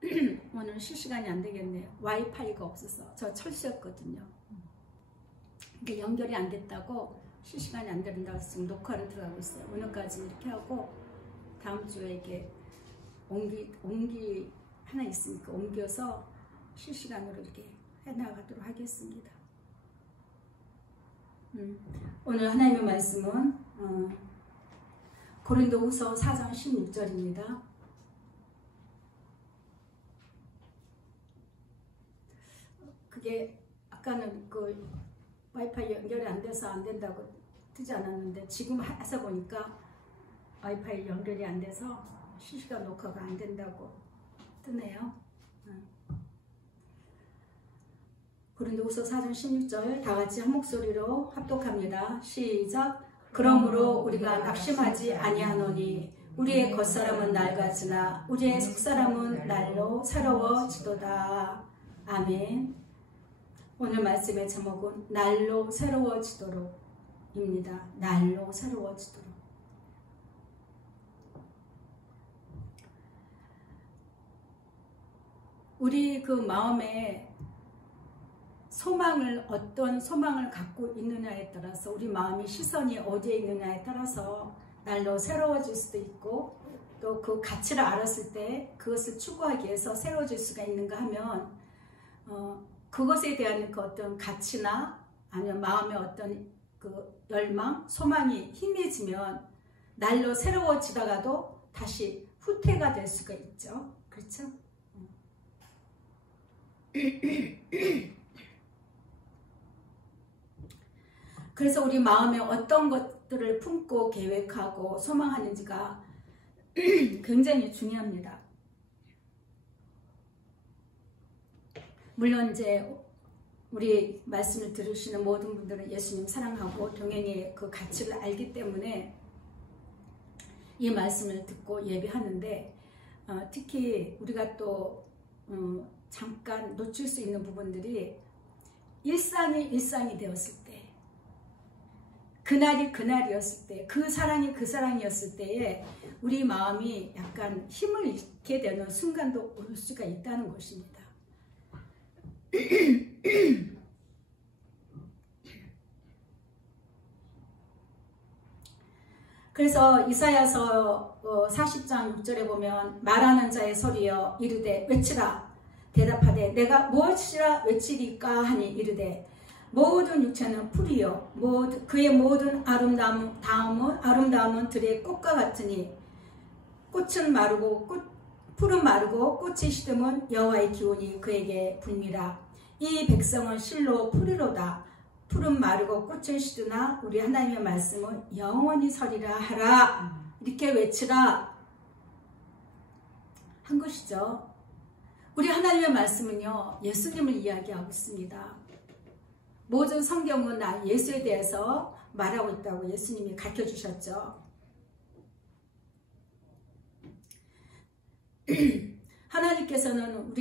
오늘 실시간이 안 되겠네요. 와이파이가 없어서 저 철수였거든요. 근데 연결이 안 됐다고 실시간이 안 된다고 지금 녹화를 들어가고 있어요. 오늘까지 이렇게 하고 다음 주에 이게 옮기 하나 있으니까 옮겨서 실시간으로 이렇게 해나가도록 하겠습니다. 오늘 하나님의 말씀은 고린도후서 4장 16절입니다. 그게 아까는 그 와이파이 연결이 안 돼서 안 된다고 뜨지 않았는데 지금 해서 보니까 와이파이 연결이 안 돼서 실시간 녹화가 안 된다고 뜨네요. 고린도후서 4장 16절 다 같이 한 목소리로 합독합니다. 시작. 그러므로 우리가 낙심하지 아니하노니 우리의 겉사람은 낡아지나 우리의 속사람은 날로 새로워지도다. 아멘. 오늘 말씀의 제목은 날로 새로워지도록 입니다. 날로 새로워지도록. 우리 그 마음에 소망을 어떤 소망을 갖고 있느냐에 따라서 우리 마음이 시선이 어디에 있느냐에 따라서 날로 새로워질 수도 있고 또 그 가치를 알았을 때 그것을 추구하기 위해서 새로워질 수가 있는가 하면 그것에 대한 그 어떤 가치나 아니면 마음의 어떤 그 열망, 소망이 희미해지면 날로 새로워지다가도 다시 후퇴가 될 수가 있죠. 그렇죠? 그래서 우리 마음에 어떤 것들을 품고 계획하고 소망하는지가 굉장히 중요합니다. 물론 이제 우리 말씀을 들으시는 모든 분들은 예수님 사랑하고 동행의 그 가치를 알기 때문에 이 말씀을 듣고 예배하는데 특히 우리가 또 잠깐 놓칠 수 있는 부분들이 일상이 되었을 때 그날이 그날이었을 때 그 사랑이 그 사랑이었을 때에 우리 마음이 약간 힘을 잃게 되는 순간도 올 수가 있다는 것입니다. 그래서 이사야서 40장 6절에 보면 말하는 자의 소리여 이르되 외치라 대답하되 내가 무엇이라 외치리까 하니 이르되 모든 육체는 풀이요 그의 모든 아름다움은 들의 꽃과 같으니 꽃은 마르고 풀은 마르고 꽃이 시듬은 여호와의 기운이 그에게 불미라. 이 백성은 실로 풀이로다. 풀은 마르고 꽃은 시드나 우리 하나님의 말씀은 영원히 서리라 하라. 이렇게 외치라 한 것이죠. 우리 하나님의 말씀은요 예수님을 이야기하고 있습니다. 모든 성경은 예수에 대해서 말하고 있다고 예수님이 가르쳐 주셨죠. 하나님께서는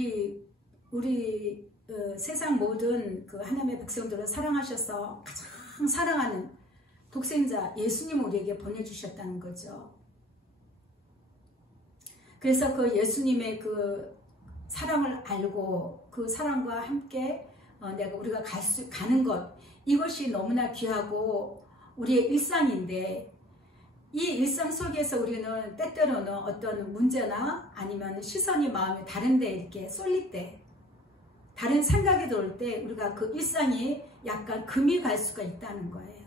우리 세상 모든 그 하나님의 백성들을 사랑하셔서 가장 사랑하는 독생자 예수님을 우리에게 보내주셨다는 거죠. 그래서 그 예수님의 그 사랑을 알고 그 사랑과 함께 우리가 가는 것 이것이 너무나 귀하고 우리의 일상인데 이 일상 속에서 우리는 때때로는 어떤 문제나 아니면 시선이 마음이 다른 데 이렇게 쏠릴 때 다른 생각이 들어올 때 우리가 그 일상이 약간 금이 갈 수가 있다는 거예요.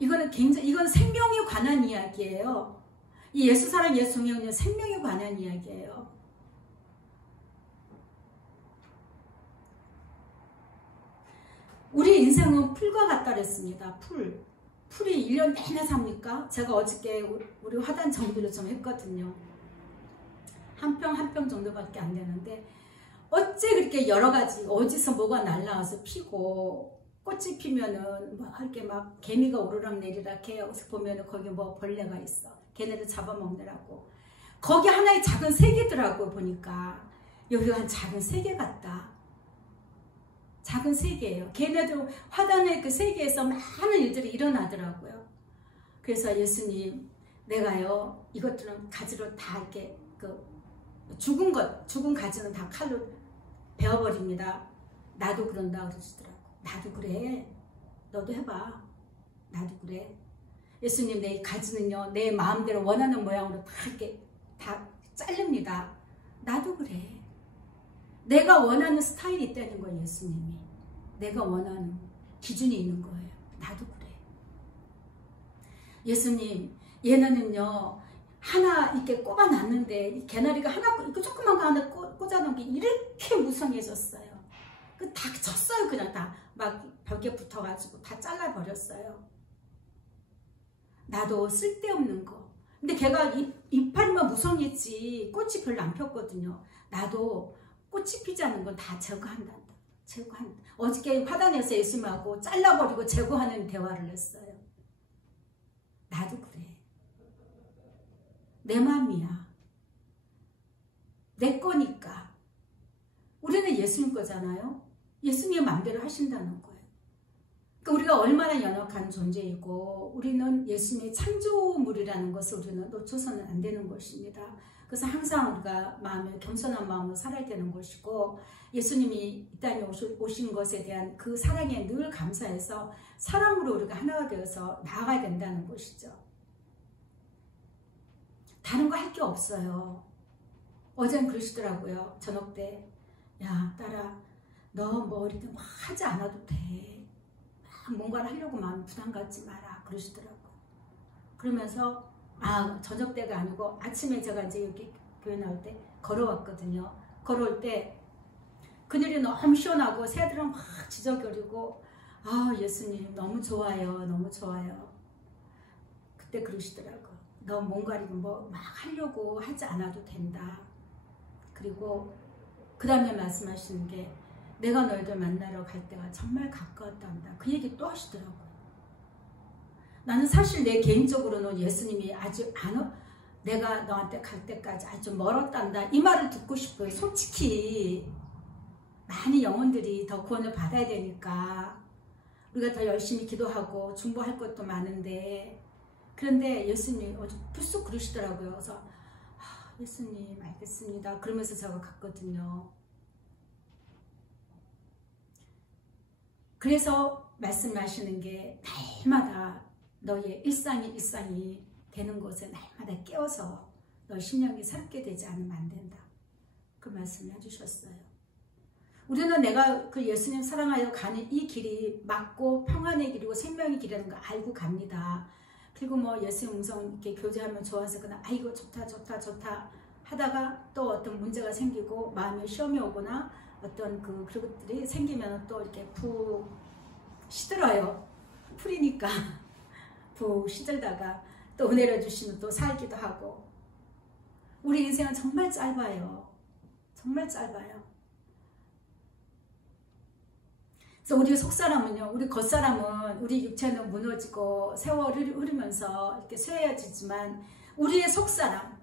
이건 생명에 관한 이야기예요. 이 예수 사랑 예수 동행은 생명에 관한 이야기예요. 우리 인생은 풀과 같다 그랬습니다. 풀이 1년 내내 삽니까? 제가 어저께 우리 화단 정비를 좀 했거든요. 한 평 정도밖에 안 되는데 어째 그렇게 여러 가지 어디서 뭐가 날라와서 피고 꽃이 피면은 막 이렇게 막 개미가 오르락 내리락 해. 여기서 보면은 거기 뭐 벌레가 있어. 걔네들 잡아먹느라고. 거기 하나의 작은 세계더라고 보니까. 여기가 한 작은 세계 같다. 작은 세계예요. 걔네들 화단의 그 세계에서 많은 일들이 일어나더라고요. 그래서 예수님, 내가요 이것들은 가지로 다 이렇게 죽은 가지는 다 칼로 베어버립니다. 나도 그런다 그러시더라고. 나도 그래. 너도 해봐. 나도 그래. 예수님, 내 가지는요, 내 마음대로 원하는 모양으로 다 이렇게 다 자릅니다. 나도 그래. 내가 원하는 스타일이 있다는 거예요, 예수님이. 내가 원하는 기준이 있는 거예요. 나도 그래. 예수님, 얘네는요, 하나 이렇게 꼽아놨는데, 개나리가 하나, 이거 조그만 거 하나 꽂아놓은 게 이렇게 무성해졌어요. 다 쳤어요, 그냥 다. 막 벽에 붙어가지고 다 잘라버렸어요. 나도 쓸데없는 거. 근데 걔가 이파리만 무성했지 꽃이 별로 안 폈거든요. 나도 꽃이 피지 않는 건 다 제거한다. 제거한다. 어저께 화단에서 예수님하고 잘라버리고 제거하는 대화를 했어요. 나도 그래. 내 마음이야. 내 거니까. 우리는 예수님 거잖아요. 예수님의 마음대로 하신다는 거예요. 그러니까 우리가 얼마나 연약한 존재이고 우리는 예수님의 창조물이라는 것을 우리는 놓쳐서는 안 되는 것입니다. 그래서 항상 우리가 마음에 겸손한 마음으로 살아야 되는 것이고 예수님이 이 땅에 오신 것에 대한 그 사랑에 늘 감사해서 사랑으로 우리가 하나가 되어서 나아가야 된다는 것이죠. 다른 거 할 게 없어요. 어젠 그러시더라고요. 저녁 때. 야, 딸아, 너 뭐 이렇게 막 하지 않아도 돼. 뭔가를 하려고 마음 부담 갖지 마라. 그러시더라고요. 그러면서 저녁 때가 아니고 아침에 제가 이제 여기 교회 나올 때 걸어왔거든요. 걸어올 때 그늘이 너무 시원하고 새들은 막 지저귀리고 예수님 너무 좋아요. 너무 좋아요. 그때 그러시더라고요. 너 뭔가를 뭐 막 하려고 하지 않아도 된다. 그리고 그 다음에 말씀하시는 게 내가 너희들 만나러 갈 때가 정말 가까웠다 한다. 그 얘기 또 하시더라고요. 나는 사실 내 개인적으로는 예수님이 아주 내가 너한테 갈 때까지 아주 멀었단다. 이 말을 듣고 싶어요. 솔직히 많이 영혼들이 더 구원을 받아야 되니까 우리가 더 열심히 기도하고 중보할 것도 많은데 그런데 예수님이 어제 불쑥 그러시더라고요. 그래서 예수님 알겠습니다. 그러면서 제가 갔거든요. 그래서 말씀하시는 게 날마다 너의 일상이 되는 것에 날마다 깨워서 너 심령이 새롭게 되지 않으면 안 된다. 그 말씀을 해주셨어요. 우리는 내가 그 예수님 사랑하여 가는 이 길이 맞고 평안의 길이고 생명의 길이라는 거 알고 갑니다. 그리고 뭐 예수님 음성 이렇게 교제하면 좋아서 그냥 아이고 좋다 하다가 또 어떤 문제가 생기고 마음에 시험이 오거나 어떤 그런 것들이 생기면 또 이렇게 푹 시들어요. 풀이니까 푹 시들다가 또 은혜를 주시면 또 살기도 하고 우리 인생은 정말 짧아요. 정말 짧아요. 그래서 우리 속사람은요, 우리 겉사람은 우리 육체는 무너지고 세월이 흐르면서 이렇게 쇠해지지만 우리의 속사람,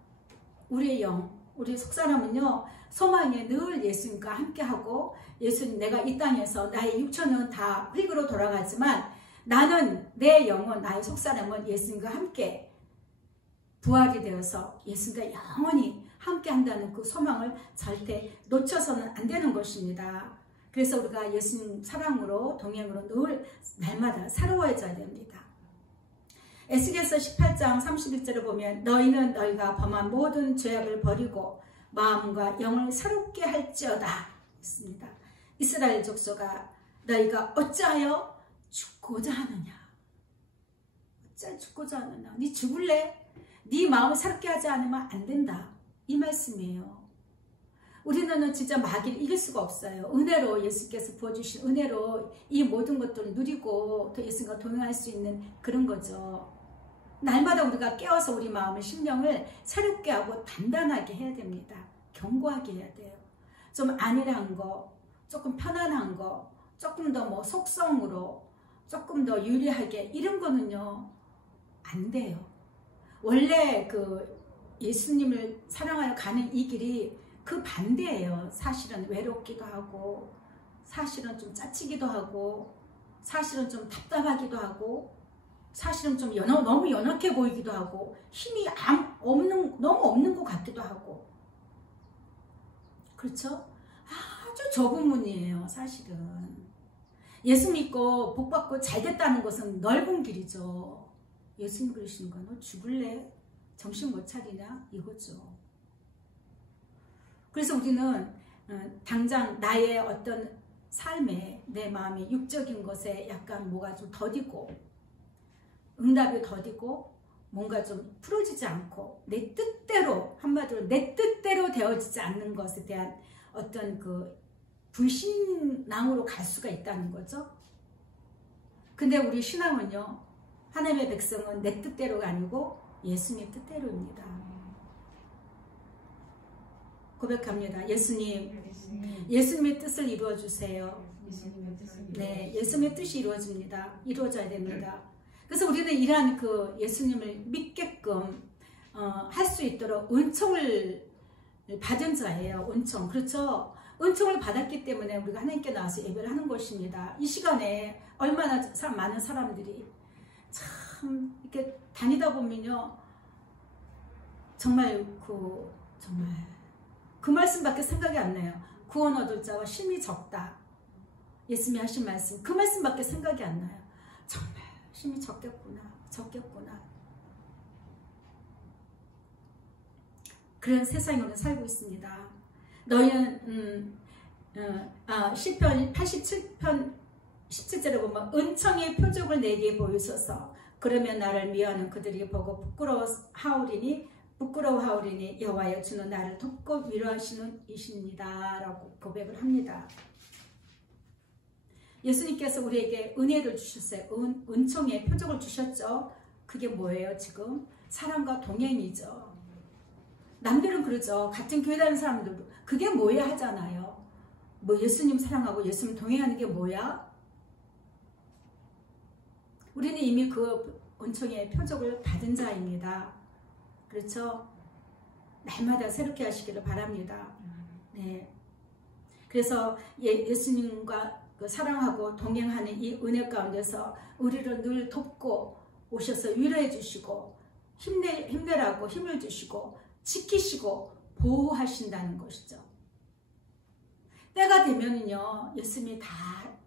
우리의 영, 우리 속사람은요 소망에 늘 예수님과 함께하고 예수님 내가 이 땅에서 나의 육체는 다 흙으로 돌아가지만 나는 내 영혼 나의 속사람은 예수님과 함께 부활이 되어서 예수님과 영원히 함께한다는 그 소망을 절대 놓쳐서는 안 되는 것입니다. 그래서 우리가 예수님 사랑으로 동행으로 늘 날마다 새로워져야 됩니다. 에스겔서 18장 31절을 보면 너희는 너희가 범한 모든 죄악을 버리고 마음과 영을 새롭게 할지어다 했습니다. 이스라엘 족속아 너희가 어찌하여 죽고자 하느냐. 어찌하여 죽고자 하느냐. 네 죽을래? 네 마음을 새롭게 하지 않으면 안 된다. 이 말씀이에요. 우리는 진짜 마귀를 이길 수가 없어요. 은혜로 예수께서 부어주신 은혜로 이 모든 것들을 누리고 또 예수님과 동행할 수 있는 그런 거죠. 날마다 우리가 깨워서 우리 마음을 심령을 새롭게 하고 단단하게 해야 됩니다. 견고하게 해야 돼요. 좀 안일한 거, 조금 편안한 거, 조금 더 뭐 속성으로 조금 더 유리하게 이런 거는요 안 돼요. 원래 그 예수님을 사랑하여 가는 이 길이 그 반대예요. 사실은 외롭기도 하고 사실은 좀 짜치기도 하고 사실은 좀 답답하기도 하고 사실은 좀 너무 연약해 보이기도 하고 힘이 너무 없는 것 같기도 하고 그렇죠? 아주 좁은 문이에요, 사실은. 예수 믿고 복 받고 잘 됐다는 것은 넓은 길이죠. 예수님 그러시는 건 너 죽을래? 정신 못 차리냐? 이거죠. 그래서 우리는 당장 나의 어떤 삶에 내 마음이 육적인 것에 약간 뭐가 좀 더디고 응답이 더디고 뭔가 좀 풀어지지 않고 내 뜻대로, 한마디로 내 뜻대로 되어지지 않는 것에 대한 어떤 그 불신앙으로 갈 수가 있다는 거죠. 근데 우리 신앙은요, 하나님의 백성은 내 뜻대로가 아니고 예수님의 뜻대로입니다. 고백합니다. 예수님의 뜻을 이루어 주세요. 네, 예수님의 뜻이 이루어져야 됩니다. 그래서 우리는 이러한 그 예수님을 믿게끔 할 수 있도록 은총을 받은 자예요. 은총. 그렇죠? 은총을 받았기 때문에 우리가 하나님께 나와서 예배를 하는 것입니다. 이 시간에 얼마나 많은 사람들이 참 이렇게 다니다 보면요, 정말 그 말씀밖에 생각이 안 나요. 구원 얻을 자와 심히 적다. 예수님이 하신 말씀, 그 말씀밖에 생각이 안 나요. 정말 심히 적겠구나. 그런 세상에 우리는 살고 있습니다. 너희는 시편 87편 17절에 보면 은총의 표적을 내게 보이소서. 그러면 나를 미워하는 그들이 보고 부끄러워하오리니 여호와여 주는 나를 돕고 위로하시는 이십니다. 라고 고백을 합니다. 예수님께서 우리에게 은혜를 주셨어요. 은총의 표적을 주셨죠. 그게 뭐예요? 지금 사랑과 동행이죠. 남들은 그러죠. 같은 교회 다니는 사람들도 그게 뭐야 하잖아요. 뭐 예수님 사랑하고 예수님 동행하는 게 뭐야? 우리는 이미 그 은총의 표적을 받은 자입니다. 그렇죠? 날마다 새롭게 하시기를 바랍니다. 네. 그래서 예수님과 그 사랑하고 동행하는 이 은혜 가운데서 우리를 늘 돕고 오셔서 위로해 주시고 힘내라고 힘을 주시고 지키시고 보호하신다는 것이죠. 때가 되면은요, 예수님이 다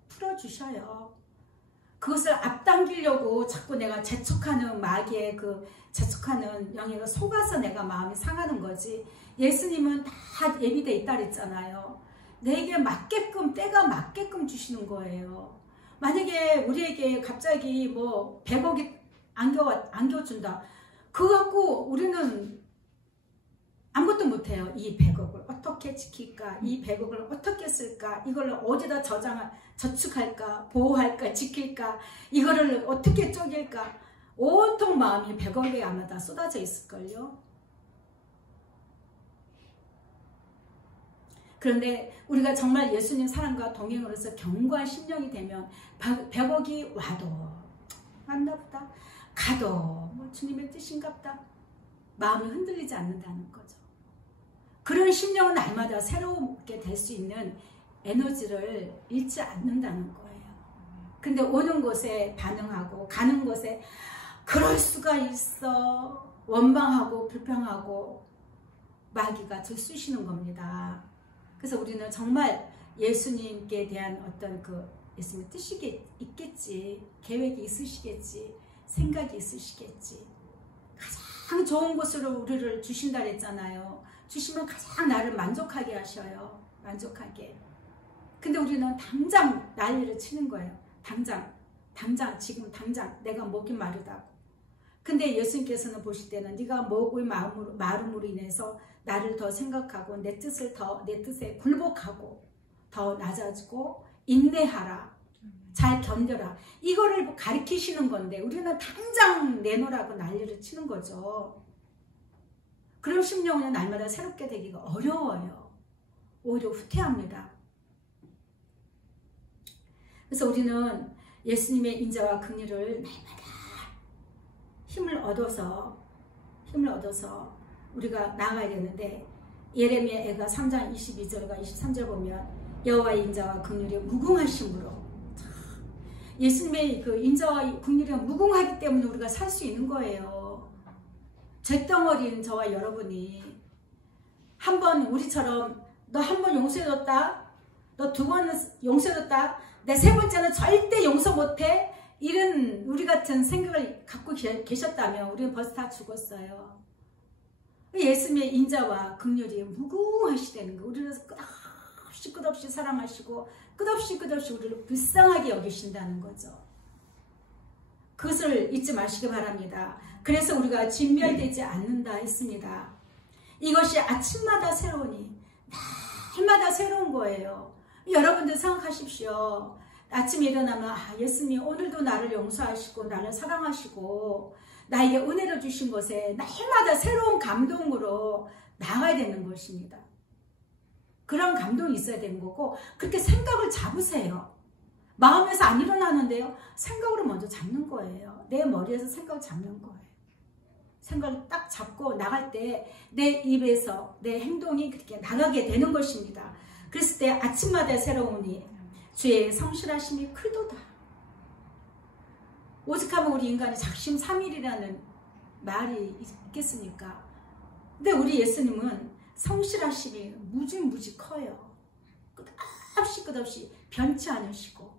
풀어주셔요. 그것을 앞당기려고 자꾸 내가 재촉하는 마귀의 그 재촉하는 영역에 속아서 내가 마음이 상하는 거지. 예수님은 다 예비되어 있다 그랬잖아요. 내게 맞게끔, 때가 맞게끔 주시는 거예요. 만약에 우리에게 갑자기 뭐 100억이 안겨준다. 그거 갖고 우리는 아무것도 못해요. 이 100억을 어떻게 지킬까? 이 100억을 어떻게 쓸까? 이걸 어디다 저축할까? 보호할까? 지킬까? 이거를 어떻게 쪼갤까? 온통 마음이 100억에 아마 다 쏟아져 있을걸요. 그런데 우리가 정말 예수님 사랑과 동행으로서 견고한 심령이 되면 100억이 와도 왔나 보다. 가도 뭐 주님의 뜻인가 보다. 마음이 흔들리지 않는다는 거죠. 그런 심령은 날마다 새롭게 될 수 있는 에너지를 잃지 않는다는 거예요. 근데 오는 곳에 반응하고 가는 곳에 그럴 수가 있어 원망하고 불평하고 마귀가 들쑤시는 겁니다. 그래서 우리는 정말 예수님께 대한 어떤 그 예수님의 뜻이 있겠지, 계획이 있으시겠지, 생각이 있으시겠지. 가장 좋은 곳으로 우리를 주신다 그랬잖아요. 주시면 가장 나를 만족하게 하셔요. 만족하게. 근데 우리는 당장 난리를 치는 거예요. 지금 당장 내가 목이 마르다고. 근데 예수님께서는 보실 때는 네가 목의 마름으로 인해서 나를 더 생각하고 내 뜻에 굴복하고 더 낮아지고 인내하라. 잘 견뎌라. 이거를 가르치시는 건데 우리는 당장 내놓으라고 난리를 치는 거죠. 그런 심령은 날마다 새롭게 되기가 어려워요. 오히려 후퇴합니다. 그래서 우리는 예수님의 인자와 긍휼을 날마다 힘을 얻어서 우리가 나아가야 되는데 예레미야가 3장 22절과 23절 보면 여호와의 인자와 긍휼이 무궁하심으로 예수님의 그 인자와 긍휼이 무궁하기 때문에 우리가 살 수 있는 거예요. 잿덩어리인 저와 여러분이 한번 우리처럼 너 한 번 용서해줬다. 너 두 번 용서해줬다. 내 세 번째는 절대 용서 못해. 이런 우리 같은 생각을 갖고 계셨다면 우리는 벌써 다 죽었어요. 예수님의 인자와 긍휼이 무궁하시다는 거. 우리는 끝없이 사랑하시고 끝없이 우리를 불쌍하게 여기신다는 거죠. 그것을 잊지 마시기 바랍니다. 그래서 우리가 진멸되지 않는다 했습니다. 이것이 아침마다 새로우니 날마다 새로운 거예요. 여러분들 생각하십시오. 아침에 일어나면 예수님 오늘도 나를 용서하시고 나를 사랑하시고 나에게 은혜를 주신 것에 날마다 새로운 감동으로 나가야 되는 것입니다. 그런 감동이 있어야 되는 거고 그렇게 생각을 잡으세요. 마음에서 안 일어나는데요. 생각으로 먼저 잡는 거예요. 내 머리에서 생각을 잡는 거예요. 생각을 딱 잡고 나갈 때 내 입에서 내 행동이 그렇게 나가게 되는 것입니다. 그랬을 때 아침마다 새로우니 주의 성실하심이 크도다. 오직하면 우리 인간이 작심삼일이라는 말이 있겠습니까? 근데 우리 예수님은 성실하심이 무지 커요. 끝없이 변치 않으시고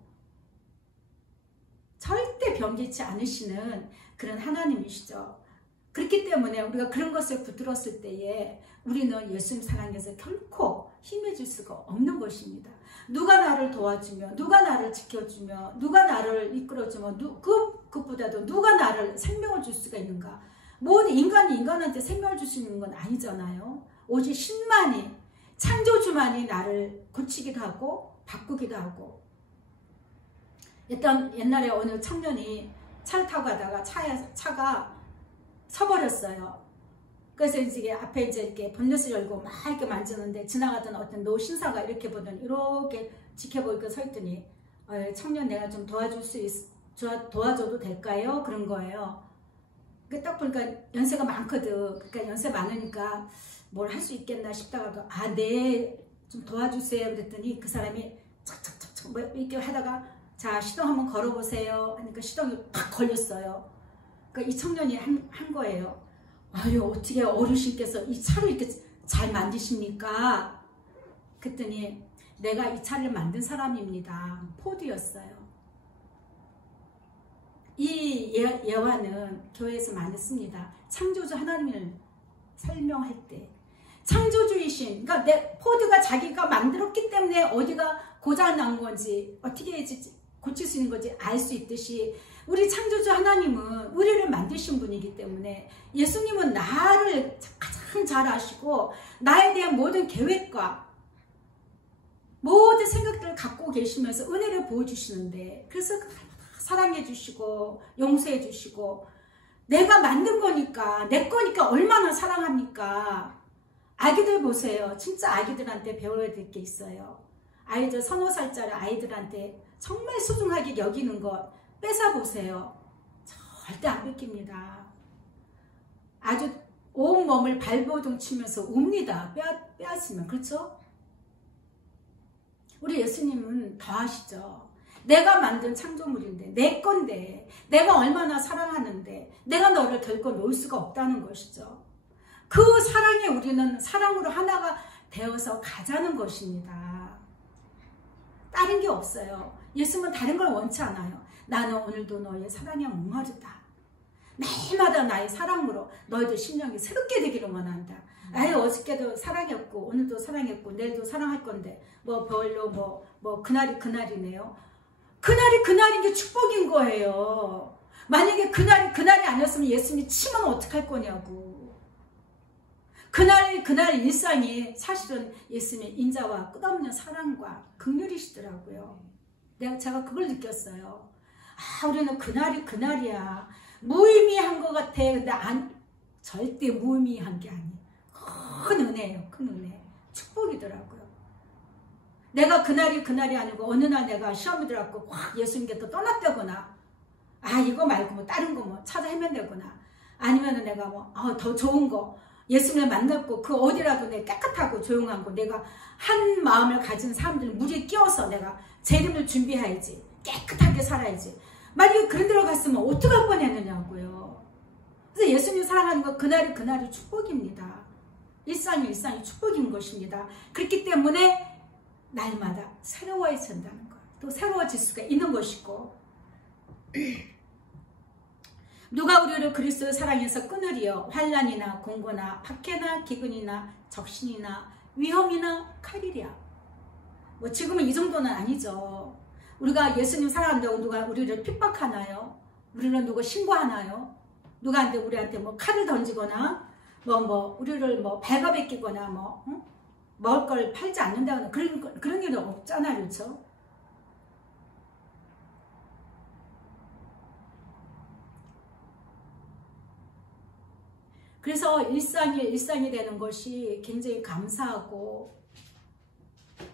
절대 변개치 않으시는 그런 하나님이시죠. 그렇기 때문에 우리가 그런 것을 붙들었을 때에 우리는 예수님 사랑에서 결코 힘해질 수가 없는 것입니다. 누가 나를 도와주며 누가 나를 지켜주며 누가 나를 이끌어주며 그것보다도 누가 나를 생명을 줄 수가 있는가. 모든 인간이 인간한테 생명을 줄 수 있는 건 아니잖아요. 오직 신만이 창조주만이 나를 고치기도 하고 바꾸기도 하고. 일단 옛날에 어느 청년이 차를 타고 가다가 차가 서버렸어요. 그래서 이제 앞에 이렇게 본넷을 열고 막 이렇게 만지는데 지나가던 어떤 노 신사가 이렇게 보더니 이렇게 지켜보고 서 있더니 청년 내가 좀 도와줘도 될까요? 그런 거예요. 딱 보니까 연세가 많거든. 그러니까 연세 많으니까 뭘 할 수 있겠나 싶다가도 네, 좀 도와주세요. 그랬더니 그 사람이 척척척척 뭐 이렇게 하다가 자 시동 한번 걸어보세요. 하니까 시동이 팍 걸렸어요. 그러니까 이 청년이 한 거예요. 아유 어떻게 어르신께서 이 차를 이렇게 잘 만드십니까? 그랬더니 내가 이 차를 만든 사람입니다. 포드였어요. 이 예화는 교회에서 많이 씁니다. 창조주 하나님을 설명할 때 창조주이신, 그러니까 포드가 자기가 만들었기 때문에 어디가 고장 난 건지 어떻게 고칠 수 있는 건지 알 수 있듯이 우리 창조주 하나님은 우리를 만드신 분이기 때문에 예수님은 나를 가장 잘 아시고 나에 대한 모든 계획과 모든 생각들을 갖고 계시면서 은혜를 보여주시는데 그래서 사랑해 주시고 용서해 주시고 내가 만든 거니까 내 거니까 얼마나 사랑합니까? 아기들 보세요. 진짜 아기들한테 배워야 될 게 있어요. 아이들 3~5살짜리 아이들한테 정말 소중하게 여기는 것 뺏어보세요. 절대 안 뺏깁니다. 아주 온몸을 발버둥 치면서 웁니다. 빼앗으면. 그렇죠? 우리 예수님은 더 하시죠. 내가 만든 창조물인데 내 건데 내가 얼마나 사랑하는데 내가 너를 결코 놓을 수가 없다는 것이죠. 그 사랑에 우리는 사랑으로 하나가 되어서 가자는 것입니다. 다른 게 없어요. 예수님은 다른 걸 원치 않아요. 나는 오늘도 너의 사랑에 목마르다. 날마다 나의 사랑으로 너희들 심령이 새롭게 되기를 원한다. 어저께도 사랑했고 오늘도 사랑했고 내일도 사랑할 건데 별로 그날이 그날이네요. 그날이 그날인 게 축복인 거예요. 만약에 그날이 아니었으면 예수님이 치면 어떡할 거냐고. 그날 일상이 사실은 예수님의 인자와 끝없는 사랑과 긍휼이시더라고요. 제가 그걸 느꼈어요. 우리는 그날이 그날이야. 무의미한 것 같아. 근데 절대 무의미한 게 아니에요. 큰 은혜예요. 큰 은혜. 축복이더라고요. 내가 그날이 아니고 어느 날 내가 시험이 들어갖고 확 예수님께 또 떠났다거나 이거 말고 다른 거 찾아 헤맨다거나 아니면은 내가 더 좋은 거 예수님을 만났고 그 어디라도 내가 깨끗하고 조용한 거 내가 한 마음을 가진 사람들 무리에 끼워서 내가 재림을 준비해야지. 깨끗하게 살아야지. 만약에 그런 데로 갔으면 어떡할 뻔했느냐고요. 그래서 예수님 사랑하는 거 그날이 축복입니다. 일상이 축복인 것입니다. 그렇기 때문에 날마다 새로워진다는 것, 또 새로워질 수가 있는 것이고, 누가 우리를 그리스도의 사랑에서 끊으리요? 환난이나 공고나 박해나 기근이나 적신이나 위험이나 칼이랴. 뭐 지금은 이 정도는 아니죠. 우리가 예수님 사랑한다고 누가 우리를 핍박하나요? 우리를 누가 신고하나요? 누가 우리한테 뭐 칼을 던지거나 우리를 발가벗기거나 먹을 걸 팔지 않는다거나 그런 일은 없잖아요. 그렇죠? 그래서 일상이 되는 것이 굉장히 감사하고,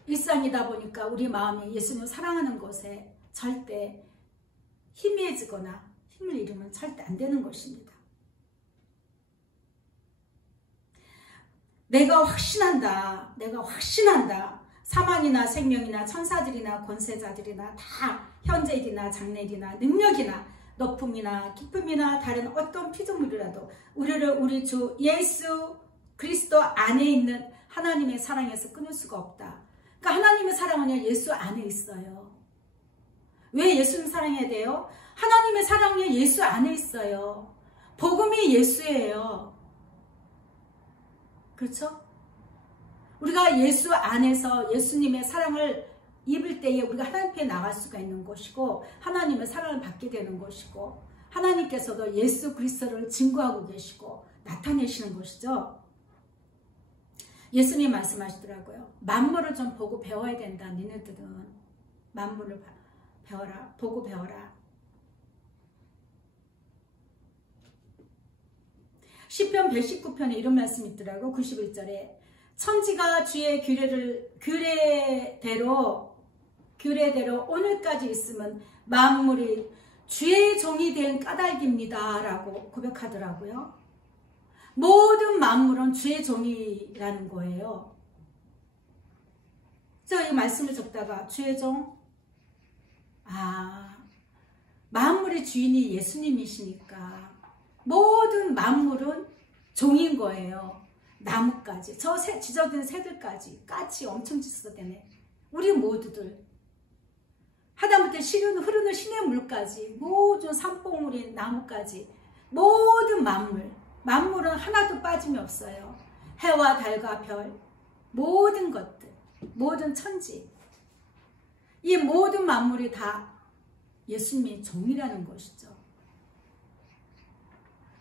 일상이다 보니까 우리 마음이 예수님을 사랑하는 것에 절대 희미해지거나 힘을 잃으면 절대 안 되는 것입니다. 내가 확신한다. 사망이나 생명이나 천사들이나 권세자들이나 다 현재일이나 장래일이나 능력이나 높음이나 깊음이나 다른 어떤 피조물이라도 우리 주 예수 그리스도 안에 있는 하나님의 사랑에서 끊을 수가 없다. 그러니까 하나님의 사랑은 예수 안에 있어요. 왜 예수님 사랑해야 돼요? 하나님의 사랑이 예수 안에 있어요. 복음이 예수예요. 그렇죠? 우리가 예수 안에서 예수님의 사랑을 입을 때에 우리가 하나님 앞에 나갈 수가 있는 것이고, 하나님의 사랑을 받게 되는 것이고, 하나님께서도 예수 그리스도를 증거하고 계시고 나타내시는 것이죠. 예수님이 말씀하시더라고요. 만물을 좀 보고 배워야 된다. 니네들은 만물을 배워라. 보고 배워라. 시편 119편에 이런 말씀이 있더라고. 91절에 천지가 주의 규례대로 오늘까지 있으면 만물이 주의 종이 된 까닭입니다 라고 고백하더라고요. 모든 만물은 주의 종이라는 거예요. 제가 이 말씀을 적다가 주의 종? 만물의 주인이 예수님이시니까 모든 만물은 종인 거예요. 나무까지, 저 지저든 새들까지, 까치 엄청 짖어대네. 우리 모두들. 하다못해 흐르는 시냇 물까지, 모든 산봉우리 나무까지, 모든 만물은 하나도 빠짐이 없어요. 해와 달과 별, 모든 것들, 모든 천지, 이 모든 만물이 다 예수님의 종이라는 것이죠.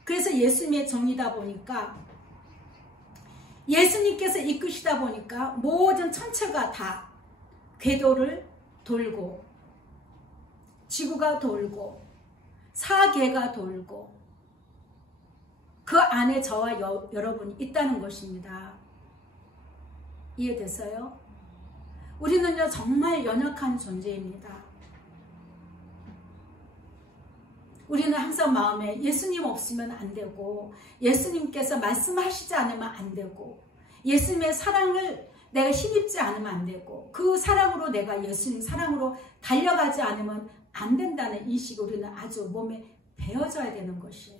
그래서 예수님의 종이다 보니까, 예수님께서 이끄시다 보니까 모든 천체가 다 궤도를 돌고, 지구가 돌고, 사계가 돌고, 그 안에 저와 여러분이 있다는 것입니다. 이해됐어요? 우리는요, 정말 연약한 존재입니다. 우리는 항상 마음에 예수님 없으면 안 되고, 예수님께서 말씀하시지 않으면 안 되고, 예수님의 사랑을 내가 힘입지 않으면 안 되고, 그 사랑으로 내가 예수님 사랑으로 달려가지 않으면 안 된다는 인식이 우리는 아주 몸에 배어져야 되는 것이에요.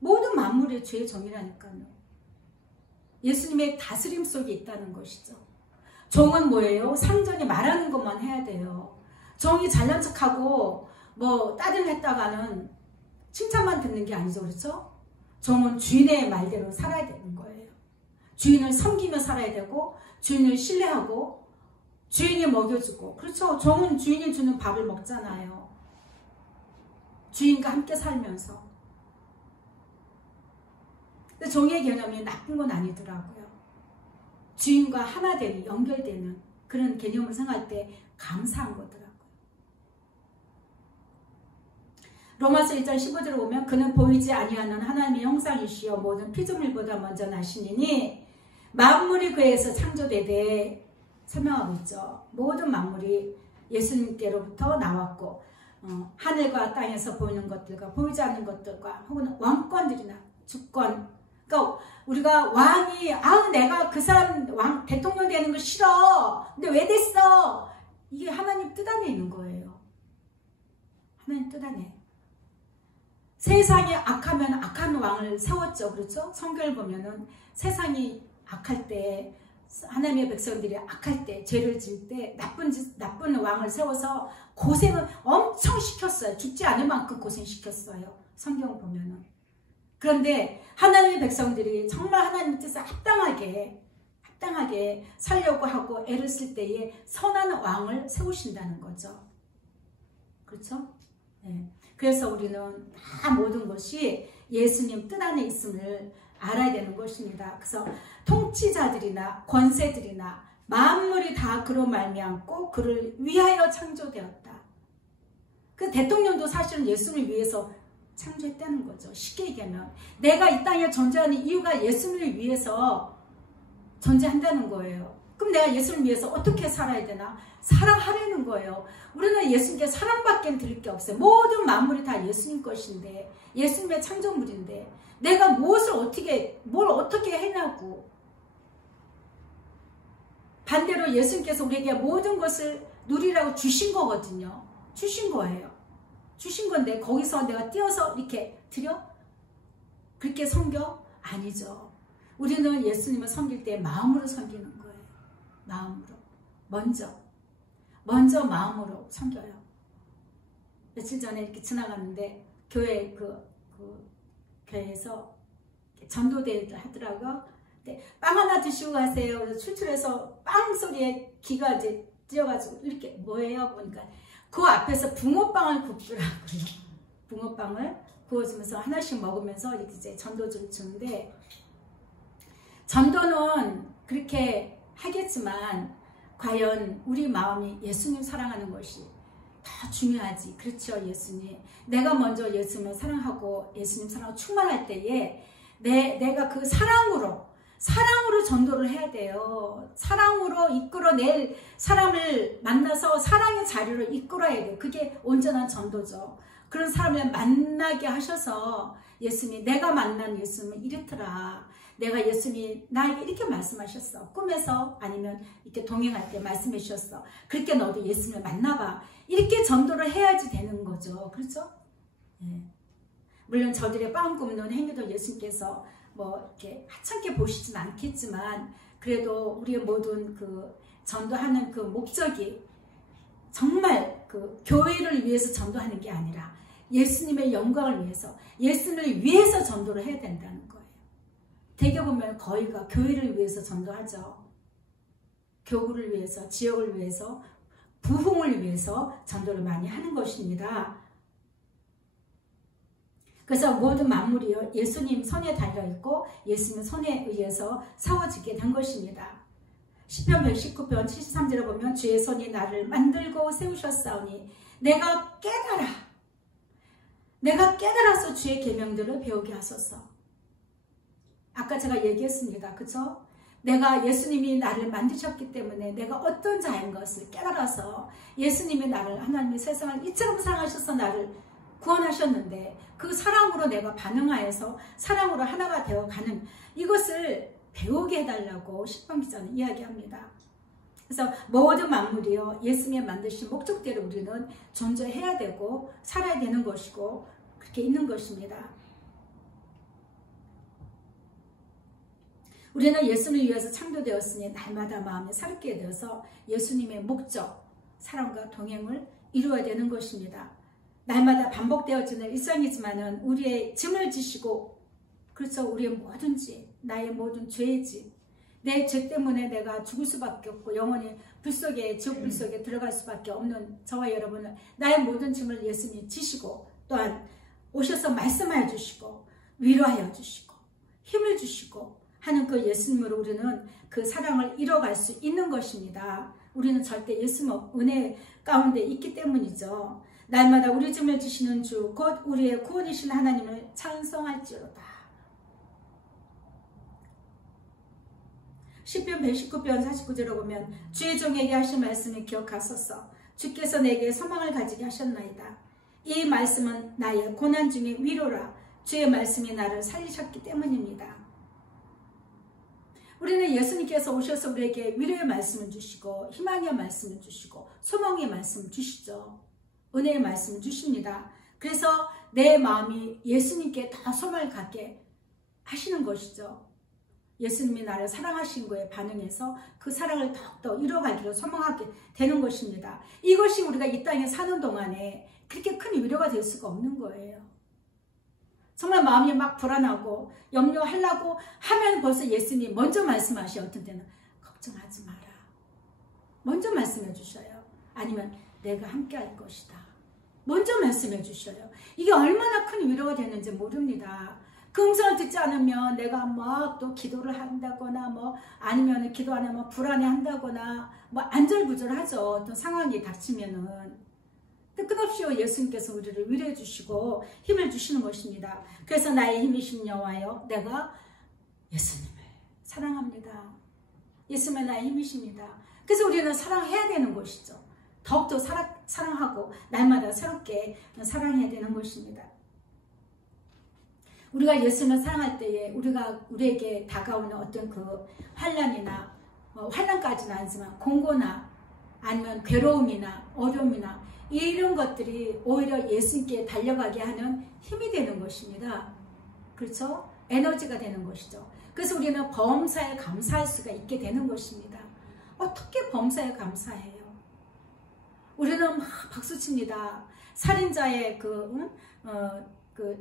모든 만물의 죄의 종이라니까요. 예수님의 다스림 속에 있다는 것이죠. 종은 뭐예요? 상전이 말하는 것만 해야 돼요. 종이 잘난 척하고 따들 했다가는 칭찬만 듣는 게 아니죠. 그렇죠? 종은 주인의 말대로 살아야 되는 거예요. 주인을 섬기며 살아야 되고, 주인을 신뢰하고, 주인이 먹여주고. 그렇죠? 종은 주인이 주는 밥을 먹잖아요. 주인과 함께 살면서. 근데 종의 개념이 나쁜 건 아니더라고요. 주인과 하나 되는, 연결되는 그런 개념을 생각할 때 감사한 거더라고요. 로마서 1장 15절을 보면 그는 보이지 아니하는 하나님의 형상이시여 모든 피조물보다 먼저 나시니니 만물이 그에서 창조되되 설명하고 있죠. 모든 만물이 예수님께로부터 나왔고, 하늘과 땅에서 보이는 것들과 보이지 않는 것들과 혹은 왕권들이나 주권, 그러니까 우리가 왕이 내가 그 사람 대통령 되는 거 싫어. 근데 왜 됐어? 이게 하나님 뜻 안에 있는 거예요. 하나님 뜻 안에. 세상이 악하면 악한 왕을 세웠죠. 그렇죠? 성경을 보면은 세상이 악할 때, 하나님의 백성들이 악할 때, 죄를 지을 때 나쁜 왕을 세워서 고생을 엄청 시켰어요. 죽지 않을 만큼 고생시켰어요. 성경 보면은. 그런데 하나님의 백성들이 정말 하나님 뜻에 합당하게 살려고 하고 애를 쓸 때에 선한 왕을 세우신다는 거죠. 그렇죠? 네. 그래서 우리는 다 모든 것이 예수님 뜻 안에 있음을 알아야 되는 것입니다. 그래서 통치자들이나 권세들이나 만물이 다 그로 말미암고 그를 위하여 창조되었다. 그 대통령도 사실은 예수님을 위해서 창조했다는 거죠. 쉽게 얘기하면 내가 이 땅에 존재하는 이유가 예수님을 위해서 존재한다는 거예요. 그럼 내가 예수님을 위해서 어떻게 살아야 되나? 사랑하려는 거예요. 우리는 예수님께 사랑밖에 드릴 게 없어요. 모든 만물이 다 예수님 것인데, 예수님의 창조물인데 내가 뭘 어떻게 해냐고. 반대로 예수님께서 우리에게 모든 것을 누리라고 주신 거거든요. 주신 거예요. 주신 건데 거기서 내가 띄어서 이렇게 드려? 그렇게 섬겨? 아니죠. 우리는 예수님을 섬길 때 마음으로 섬기는 거예요. 마음으로. 먼저 마음으로 섬겨요. 며칠 전에 이렇게 지나갔는데 교회 교회에서 전도대회를 하더라고요. 빵 하나 드시고 가세요. 그래서 출출해서 빵 소리에 귀가 이제 찢어가지고 이렇게 뭐예요? 보니까 그 앞에서 붕어빵을 굽더라고요. 붕어빵을 구워주면서 하나씩 먹으면서 이제 전도를 주는데, 전도는 그렇게 하겠지만 과연 우리 마음이 예수님 사랑하는 것이 더 중요하지. 그렇죠, 예수님. 내가 먼저 예수님을 사랑하고 예수님 사랑으로 충만할 때에 내가 그 사랑으로 전도를 해야 돼요. 사랑으로 이끌어낼 사람을 만나서 사랑의 자리로 이끌어야 돼요. 그게 온전한 전도죠. 그런 사람을 만나게 하셔서 예수님이 내가 만난 예수님은 이렇더라. 내가 예수님이 나에게 이렇게 말씀하셨어. 꿈에서 아니면 이렇게 동행할 때 말씀해 주셨어. 그렇게 너도 예수님을 만나봐. 이렇게 전도를 해야지 되는 거죠. 그렇죠? 네. 물론 저들의 빵 굽는 행위도 예수님께서 뭐 이렇게 하찮게 보시진 않겠지만, 그래도 우리의 모든 그 전도하는 그 목적이 정말 그 교회를 위해서 전도하는 게 아니라 예수님의 영광을 위해서, 예수님을 위해서 전도를 해야 된다는 거예요. 대개 보면 거의가 교회를 위해서 전도하죠. 교구를 위해서, 지역을 위해서, 부흥을 위해서 전도를 많이 하는 것입니다. 그래서 모든 만물이요 예수님 손에 달려있고 예수님 손에 의해서 세워지게 된 것입니다. 시편 119편 73절에 보면 주의 손이 나를 만들고 세우셨사오니 내가 깨달아서 주의 계명들을 배우게 하소서. 아까 제가 얘기했습니다. 그쵸? 내가 예수님이 나를 만드셨기 때문에 내가 어떤 자인 것을 깨달아서, 예수님이 나를, 하나님의 세상을 이처럼 사랑하셔서 나를 구원하셨는데 그 사랑으로 내가 반응하여서 사랑으로 하나가 되어가는 이것을 배우게 해달라고 시편 기자는 이야기합니다. 그래서 모든 만물이요 예수님이 만드신 목적대로 우리는 존재해야 되고 살아야 되는 것이고 그렇게 있는 것입니다. 우리는 예수님을 위해서 창조되었으니 날마다 마음에 살게 되어서 예수님의 목적, 사랑과 동행을 이루어야 되는 것입니다. 날마다 반복되어지는 일상이지만은 우리의 짐을 지시고, 그렇죠, 우리의 모든 죄, 나의 모든 죄의 짐, 내 죄 때문에 내가 죽을 수밖에 없고 영원히 지옥 불 속에 들어갈 수밖에 없는 저와 여러분은 나의 모든 짐을 예수님이 지시고, 또한 오셔서 말씀하여 주시고 위로하여 주시고 힘을 주시고 하는 그 예수님으로 우리는 그 사랑을 이뤄갈 수 있는 것입니다. 우리는 절대 예수님 은혜 가운데 있기 때문이죠. 날마다 우리 짐을 지시는 주 곧 우리의 구원이신 하나님을 찬송할지로다. 시편 119편 49절에 보면 주의 종에게 하신 말씀을 기억하소서. 주께서 내게 소망을 가지게 하셨나이다. 이 말씀은 나의 고난 중에 위로라. 주의 말씀이 나를 살리셨기 때문입니다. 우리는 예수님께서 오셔서 우리에게 위로의 말씀을 주시고 희망의 말씀을 주시고 소망의 말씀을 주시죠. 은혜의 말씀을 주십니다. 그래서 내 마음이 예수님께 다 소망을 갖게 하시는 것이죠. 예수님이 나를 사랑하신 거에 반응해서 그 사랑을 더욱더 이뤄가기로 소망하게 되는 것입니다. 이것이 우리가 이 땅에 사는 동안에 그렇게 큰 위로가 될 수가 없는 거예요. 정말 마음이 막 불안하고 염려하려고 하면 벌써 예수님이 먼저 말씀하셔요. 어떤 때는 걱정하지 마라. 먼저 말씀해 주셔요. 아니면 내가 함께 할 것이다. 먼저 말씀해 주셔요. 이게 얼마나 큰 위로가 되는지 모릅니다. 그 음성을 듣지 않으면 내가 막 또 기도를 한다거나 아니면 기도 안 하면 불안해 한다거나 안절부절하죠. 어떤 상황이 닥치면은. 끝없이 예수님께서 우리를 위로해 주시고 힘을 주시는 것입니다. 그래서 나의 힘이신 여호와여, 내가 예수님을 사랑합니다. 예수님은 나의 힘이십니다. 그래서 우리는 사랑해야 되는 것이죠. 더욱더 사랑하고 날마다 새롭게 사랑해야 되는 것입니다. 우리가 예수님을 사랑할 때에 우리에게 다가오는 어떤 그 환난이나 환난까지는 아니지만 공고나 아니면 괴로움이나 어려움이나 이런 것들이 오히려 예수님께 달려가게 하는 힘이 되는 것입니다. 그렇죠? 에너지가 되는 것이죠. 그래서 우리는 범사에 감사할 수가 있게 되는 것입니다. 어떻게 범사에 감사해요? 우리는 막 박수칩니다. 살인자의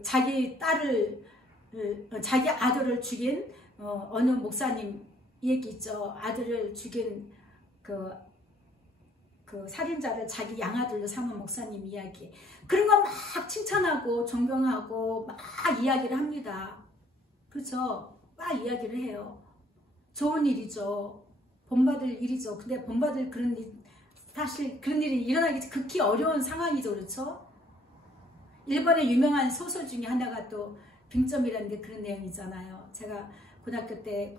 자기 자기 아들을 죽인 어느 목사님 얘기 있죠. 아들을 죽인 그 살인자를 자기 양아들로 삼은 목사님 이야기. 그런 거 막 칭찬하고 존경하고 막 이야기를 합니다. 그렇죠? 막 이야기를 해요. 좋은 일이죠. 본받을 일이죠. 근데 본받을 사실 그런 일이 일어나기 극히 어려운 상황이죠. 그렇죠? 일본의 유명한 소설 중에 하나가 또 빙점이라는 게 그런 내용이잖아요. 제가 고등학교 때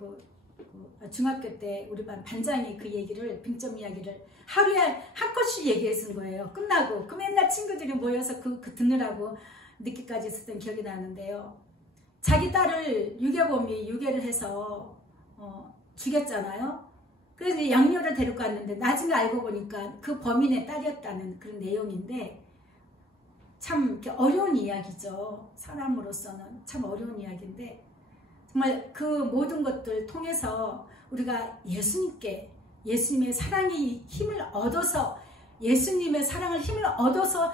중학교 때 우리 반장이 그 얘기를 빙점 이야기를 하루에 한 컷씩 얘기해 준 거예요. 끝나고 그 맨날 친구들이 모여서 그 듣느라고 늦게까지 있었던 기억이 나는데요. 자기 딸을 유괴범이 유괴를 해서 죽였잖아요. 그래서 양녀를 데리고 왔는데 나중에 알고 보니까 그 범인의 딸이었다는 그런 내용인데 참 이렇게 어려운 이야기죠. 사람으로서는 참 어려운 이야기인데 정말 그 모든 것들 통해서 우리가 예수님의 사랑의 힘을 얻어서 예수님의 사랑을 힘을 얻어서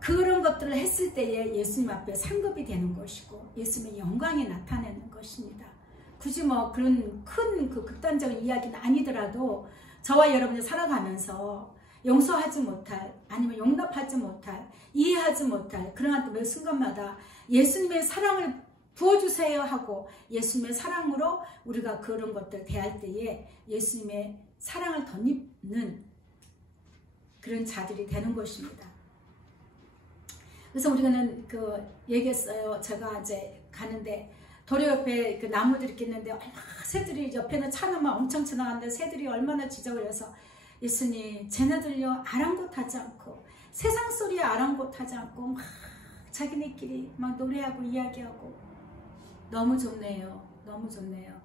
그런 것들을 했을 때에 예수님 앞에 상급이 되는 것이고 예수님의 영광이 나타나는 것입니다. 굳이 그런 큰 극단적인 이야기는 아니더라도 저와 여러분이 살아가면서 용서하지 못할 아니면 용납하지 못할 이해하지 못할 그러한 매 순간마다 예수님의 사랑을 부어주세요 하고 예수님의 사랑으로 우리가 그런 것들 대할 때에 예수님의 사랑을 덧입는 그런 자들이 되는 것입니다. 그래서 우리는 얘기했어요. 제가 이제 가는데 도로 옆에 그 나무들이 이렇게 있는데 새들이 옆에는 차는 막 엄청 지나가는데 새들이 얼마나 지적을 해서 예수님 쟤네들요 아랑곳하지 않고 세상 소리에 아랑곳하지 않고 막 자기네끼리 막 노래하고 이야기하고 너무 좋네요. 너무 좋네요.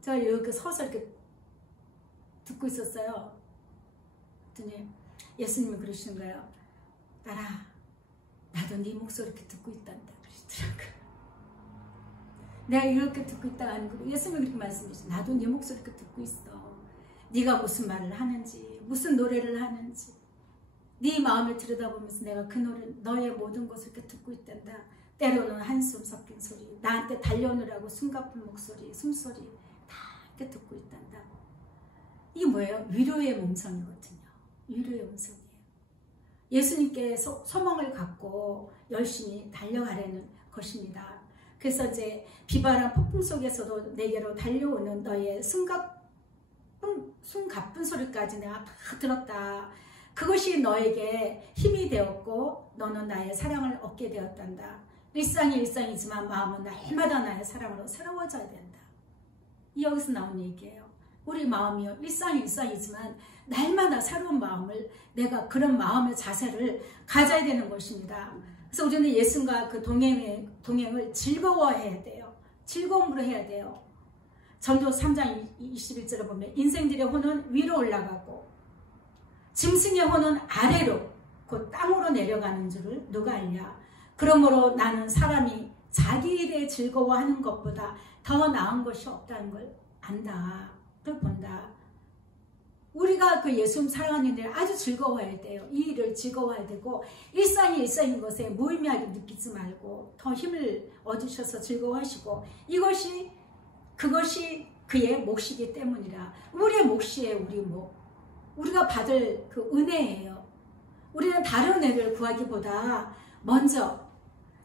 제가 이렇게 서서 이렇게 듣고 있었어요. 그랬더니 예수님이 그러시는 거예요. 딸아 나도 네 목소리 이렇게 듣고 있단다 그러시더라고요. 내가 이렇게 듣고 있다가 아니고 예수님이 그렇게 말씀하시죠. 나도 네 목소리 이렇게 듣고 있어. 네가 무슨 말을 하는지 무슨 노래를 하는지 네 마음을 들여다보면서 내가 그 노래 너의 모든 것을 이렇게 듣고 있단다. 때로는 한숨 섞인 소리 나한테 달려오느라고 숨가쁜 목소리 숨소리 다 이렇게 듣고 있단다. 이게 뭐예요? 위로의 음성이거든요. 위로의 음성이에요. 예수님께 소망을 갖고 열심히 달려가려는 것입니다. 그래서 이제 비바람 폭풍 속에서도 내게로 달려오는 너의 숨가쁜 소리까지 내가 다 들었다. 그것이 너에게 힘이 되었고 너는 나의 사랑을 얻게 되었단다. 일상이 일상이지만 마음은 날마다 나의 사랑으로 새로워져야 된다. 여기서 나온 얘기예요. 우리 마음이요 일상이 일상이지만 날마다 새로운 마음을 내가 그런 마음의 자세를 가져야 되는 것입니다. 그래서 우리는 예수님과 그 동행을 즐거워해야 돼요. 즐거움으로 해야 돼요. 전도 3장 21절에 보면 인생들의 혼은 위로 올라가고 짐승의 혼은 아래로 곧 땅으로 내려가는 줄을 누가 알랴. 그러므로 나는 사람이 자기 일에 즐거워하는 것보다 더 나은 것이 없다는 걸 안다. 그걸 본다. 우리가 그 예수님 사랑하는 일을 아주 즐거워해야 돼요. 이 일을 즐거워해야 되고 일상이 일상인 것에 무의미하게 느끼지 말고 더 힘을 얻으셔서 즐거워하시고 그것이 그의 몫이기 때문이라. 우리의 몫이에요. 우리 몫. 우리가 받을 그 은혜예요. 우리는 다른 은혜를 구하기보다 먼저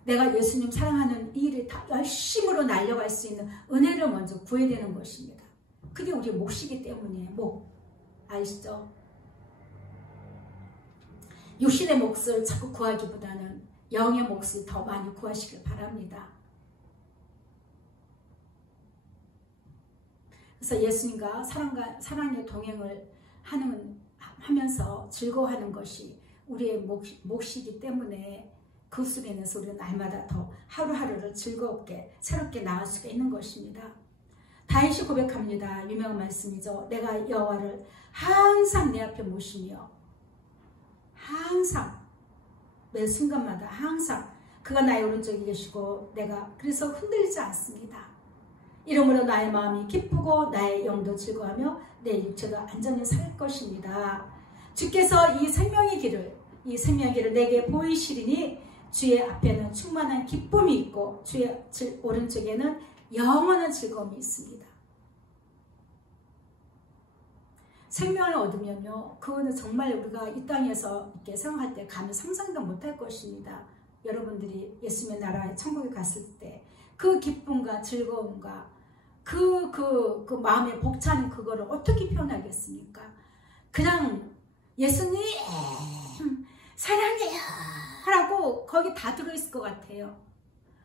내가 예수님 사랑하는 이 일을 다 열심으로 날려갈 수 있는 은혜를 먼저 구해야 되는 것입니다. 그게 우리의 몫이기 때문이에요. 몫. 아시죠? 육신의 몫을 자꾸 구하기보다는 영의 몫을 더 많이 구하시길 바랍니다. 그래서 예수님과 사랑의 동행을 하면서 즐거워하는 것이 우리의 몫이기 때문에 그 속에서 우리는 날마다 더 하루하루를 즐겁게 새롭게 나갈 수가 있는 것입니다. 다윗이 고백합니다. 유명한 말씀이죠. 내가 여호와를 항상 내 앞에 모시며 항상 매 순간마다 항상 그가 나의 오른쪽에 계시고 내가 그래서 흔들리지 않습니다. 이러므로 나의 마음이 기쁘고 나의 영도 즐거워하며 내 육체도 안전히 살 것입니다. 주께서 이 생명의 길을 내게 보이시리니 주의 앞에는 충만한 기쁨이 있고 주의 오른쪽에는 영원한 즐거움이 있습니다. 생명을 얻으면요, 그거는 정말 우리가 이 땅에서 이렇게 생각할 때 감히 상상도 못할 것입니다. 여러분들이 예수님의 나라에 천국에 갔을 때 그 기쁨과 즐거움과 그 마음에 벅찬 그거를 어떻게 표현하겠습니까? 그냥 예수님 사랑해요 하라고 거기 다 들어있을 것 같아요.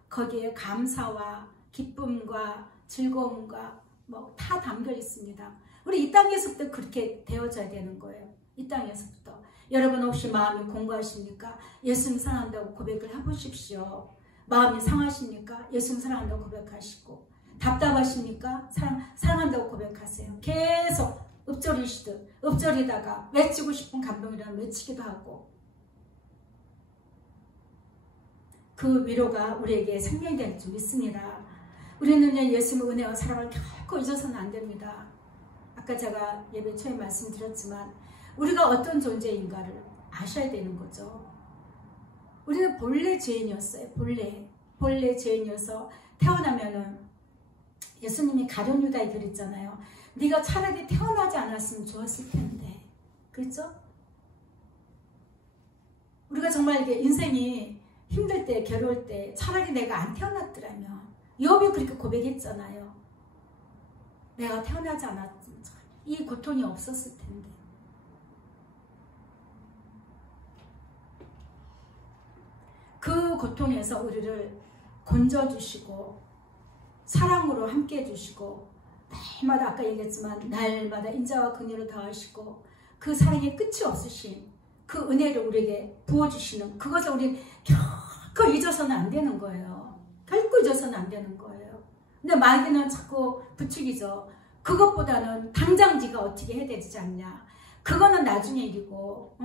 거기에 감사와 기쁨과 즐거움과 뭐 다 담겨 있습니다. 우리 이 땅에서부터 그렇게 되어져야 되는 거예요. 이 땅에서부터. 여러분 혹시 마음이 공고하십니까? 예수님 사랑한다고 고백을 해보십시오. 마음이 상하십니까? 예수님 사랑한다고 고백하시고, 답답하십니까? 사랑한다고 고백하세요. 계속 읊조리다가 외치고 싶은 감동이라면 외치기도 하고, 그 위로가 우리에게 생명이 될 줄 믿습니다. 우리는 예수님의 은혜와 사랑을 결코 잊어서는 안 됩니다. 아까 제가 예배 초에 말씀드렸지만 우리가 어떤 존재인가를 아셔야 되는 거죠. 우리는 본래 죄인이었어요. 본래 죄인이어서 태어나면은 예수님이 가룟 유다에 그랬잖아요. 네가 차라리 태어나지 않았으면 좋았을 텐데. 그렇죠? 우리가 정말 이게 인생이 힘들 때, 괴로울 때 차라리 내가 안 태어났더라면, 욥이 그렇게 고백했잖아요. 내가 태어나지 않았으면 이 고통이 없었을 텐데. 그 고통에서 우리를 건져주시고 사랑으로 함께 해주시고 날마다 아까 얘기했지만 날마다 인자와 긍휼을 더하시고 그 사랑의 끝이 없으신 그 은혜를 우리에게 부어주시는 그것을 우리 결코 잊어서는 안 되는 거예요. 결코 잊어서는 안 되는 거예요. 근데 마귀는 자꾸 부추기죠. 그것보다는 당장 네가 어떻게 해야 되지 않냐. 그거는 나중에 일이고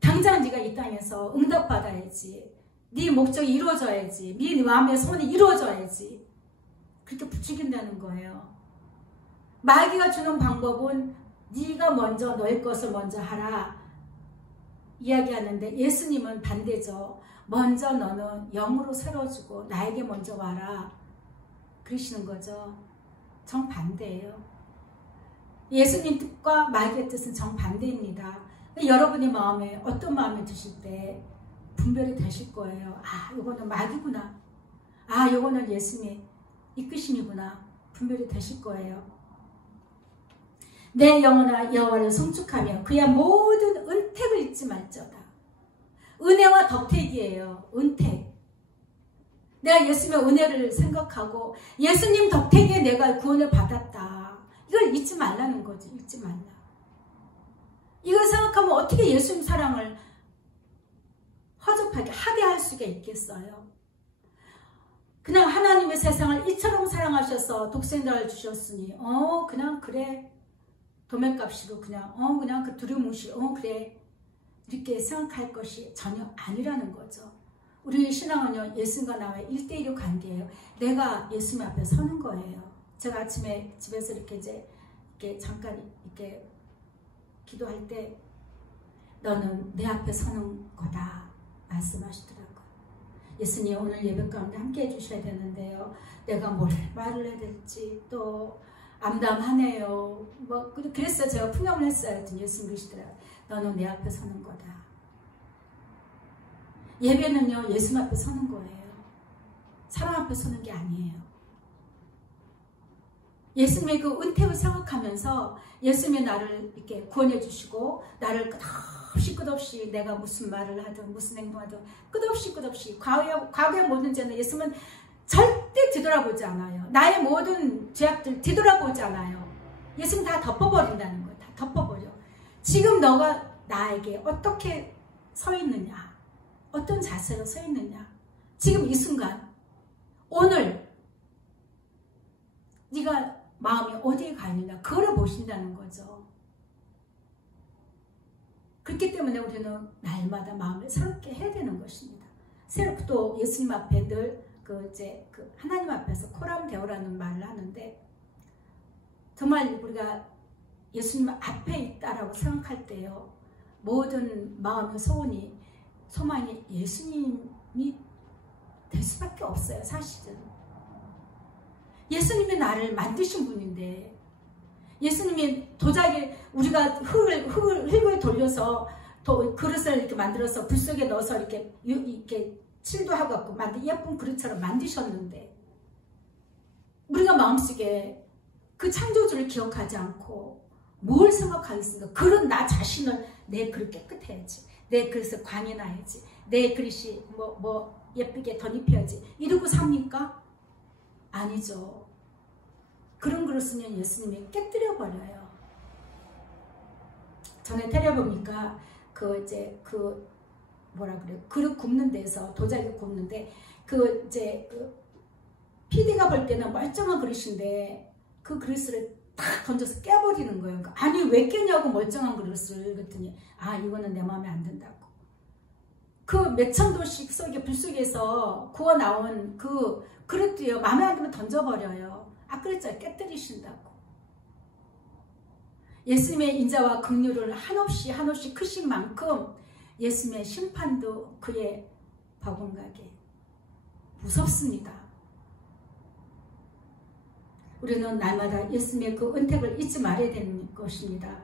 당장 네가 이 땅에서 응답받아야지. 네 목적이 이루어져야지. 네 마음의 소원이 이루어져야지. 그렇게 부추긴다는 거예요. 마귀가 주는 방법은 네가 먼저 너의 것을 먼저 하라 이야기하는데 예수님은 반대죠. 먼저 너는 영으로 세워주고 나에게 먼저 와라 그러시는 거죠. 정반대예요. 예수님 뜻과 마귀의 뜻은 정반대입니다. 여러분의 마음에 어떤 마음이 드실 때 분별이 되실 거예요. 아, 요거는 마귀구나. 아, 요거는 예수님의 이끄심이구나. 분별이 되실 거예요. 내 영혼아 여호와를 송축하며 그의 모든 은택을 잊지 말지어다. 은혜와 덕택이에요. 은택. 내가 예수님의 은혜를 생각하고 예수님 덕택에 내가 구원을 받았다. 이걸 잊지 말라는 거지. 잊지 말라. 이걸 생각하면 어떻게 예수님 사랑을 허접하게 하대할 수가 있겠어요. 그냥 하나님의 세상을 이처럼 사랑하셔서 독생자를 주셨으니 그냥 그래 도매값으로 그냥 그 두루뭉실 그래 이렇게 생각할 것이 전혀 아니라는 거죠. 우리 신앙은요, 예수님과 나와의 1대1의 관계예요. 내가 예수님 앞에 서는 거예요. 제가 아침에 집에서 이렇게 잠깐 이렇게 기도할 때 너는 내 앞에 서는 거다 말씀하시더라고요. 예수님 오늘 예배 가운데 함께 해주셔야 되는데요. 내가 뭘 말을 해야 될지 또 암담하네요. 뭐 그래서 제가 풍염을 했어요. 예수님 그러시더라고요. 너는 내 앞에 서는 거다. 예배는요, 예수님 앞에 서는 거예요. 사람 앞에 서는 게 아니에요. 예수님의 그 은택을 생각하면서 예수님이 나를 이렇게 구원해 주시고 나를 끝없이 내가 무슨 말을 하든 무슨 행동하든 끝없이 과거의 모든 죄는 예수님은 절대 뒤돌아보지 않아요. 나의 모든 죄악들 뒤돌아보지 않아요. 예수님 다 덮어버린다는 거예요. 다 덮어버려. 지금 너가 나에게 어떻게 서 있느냐, 어떤 자세로 서 있느냐, 지금 이 순간 오늘 네가 마음이 어디에 가 있느냐, 그걸 보신다는 거죠. 그렇기 때문에 우리는 날마다 마음을 새롭게 해야 되는 것입니다. 새롭게 또 예수님 앞에 늘 하나님 앞에서 코람 데오라는 말을 하는데, 정말 우리가 예수님 앞에 있다라고 생각할 때요, 모든 마음의 소망이 예수님이 될 수밖에 없어요. 사실은 예수님이 나를 만드신 분인데, 예수님이 도자기, 우리가 흙을 돌려서 그릇을 이렇게 만들어서 불 속에 넣어서 이렇게 칠도 하고 만든 예쁜 그릇처럼 만드셨는데, 우리가 마음속에 그 창조주를 기억하지 않고 뭘 생각하겠습니까? 그런 나 자신을, 내 그릇 깨끗해야지, 내 그릇을 광이 나야지, 내 그릇이 예쁘게 덧입혀야지, 이러고 삽니까? 아니죠. 그런 그릇은 예수님이 깨뜨려 버려요. 전에 텔레보니까 그릇 굽는 데서, 도자기 굽는데 PD가 볼 때는 멀쩡한 그릇인데 그 그릇을 탁 던져서 깨버리는 거예요. 아니 왜 깨냐고, 멀쩡한 그릇을. 그랬더니 이거는 내 마음에 안 든다고. 그 몇천 도씩 속에 불 속에서 구워 나온 그 그릇도요, 마음에 안 들면 던져버려요. 그랬잖아요. 깨뜨리신다고. 예수님의 인자와 긍휼을 한없이 크신 만큼 예수님의 심판도 그의 버금가게 무섭습니다. 우리는 날마다 예수님의 그 은택을 잊지 말아야 되는 것입니다.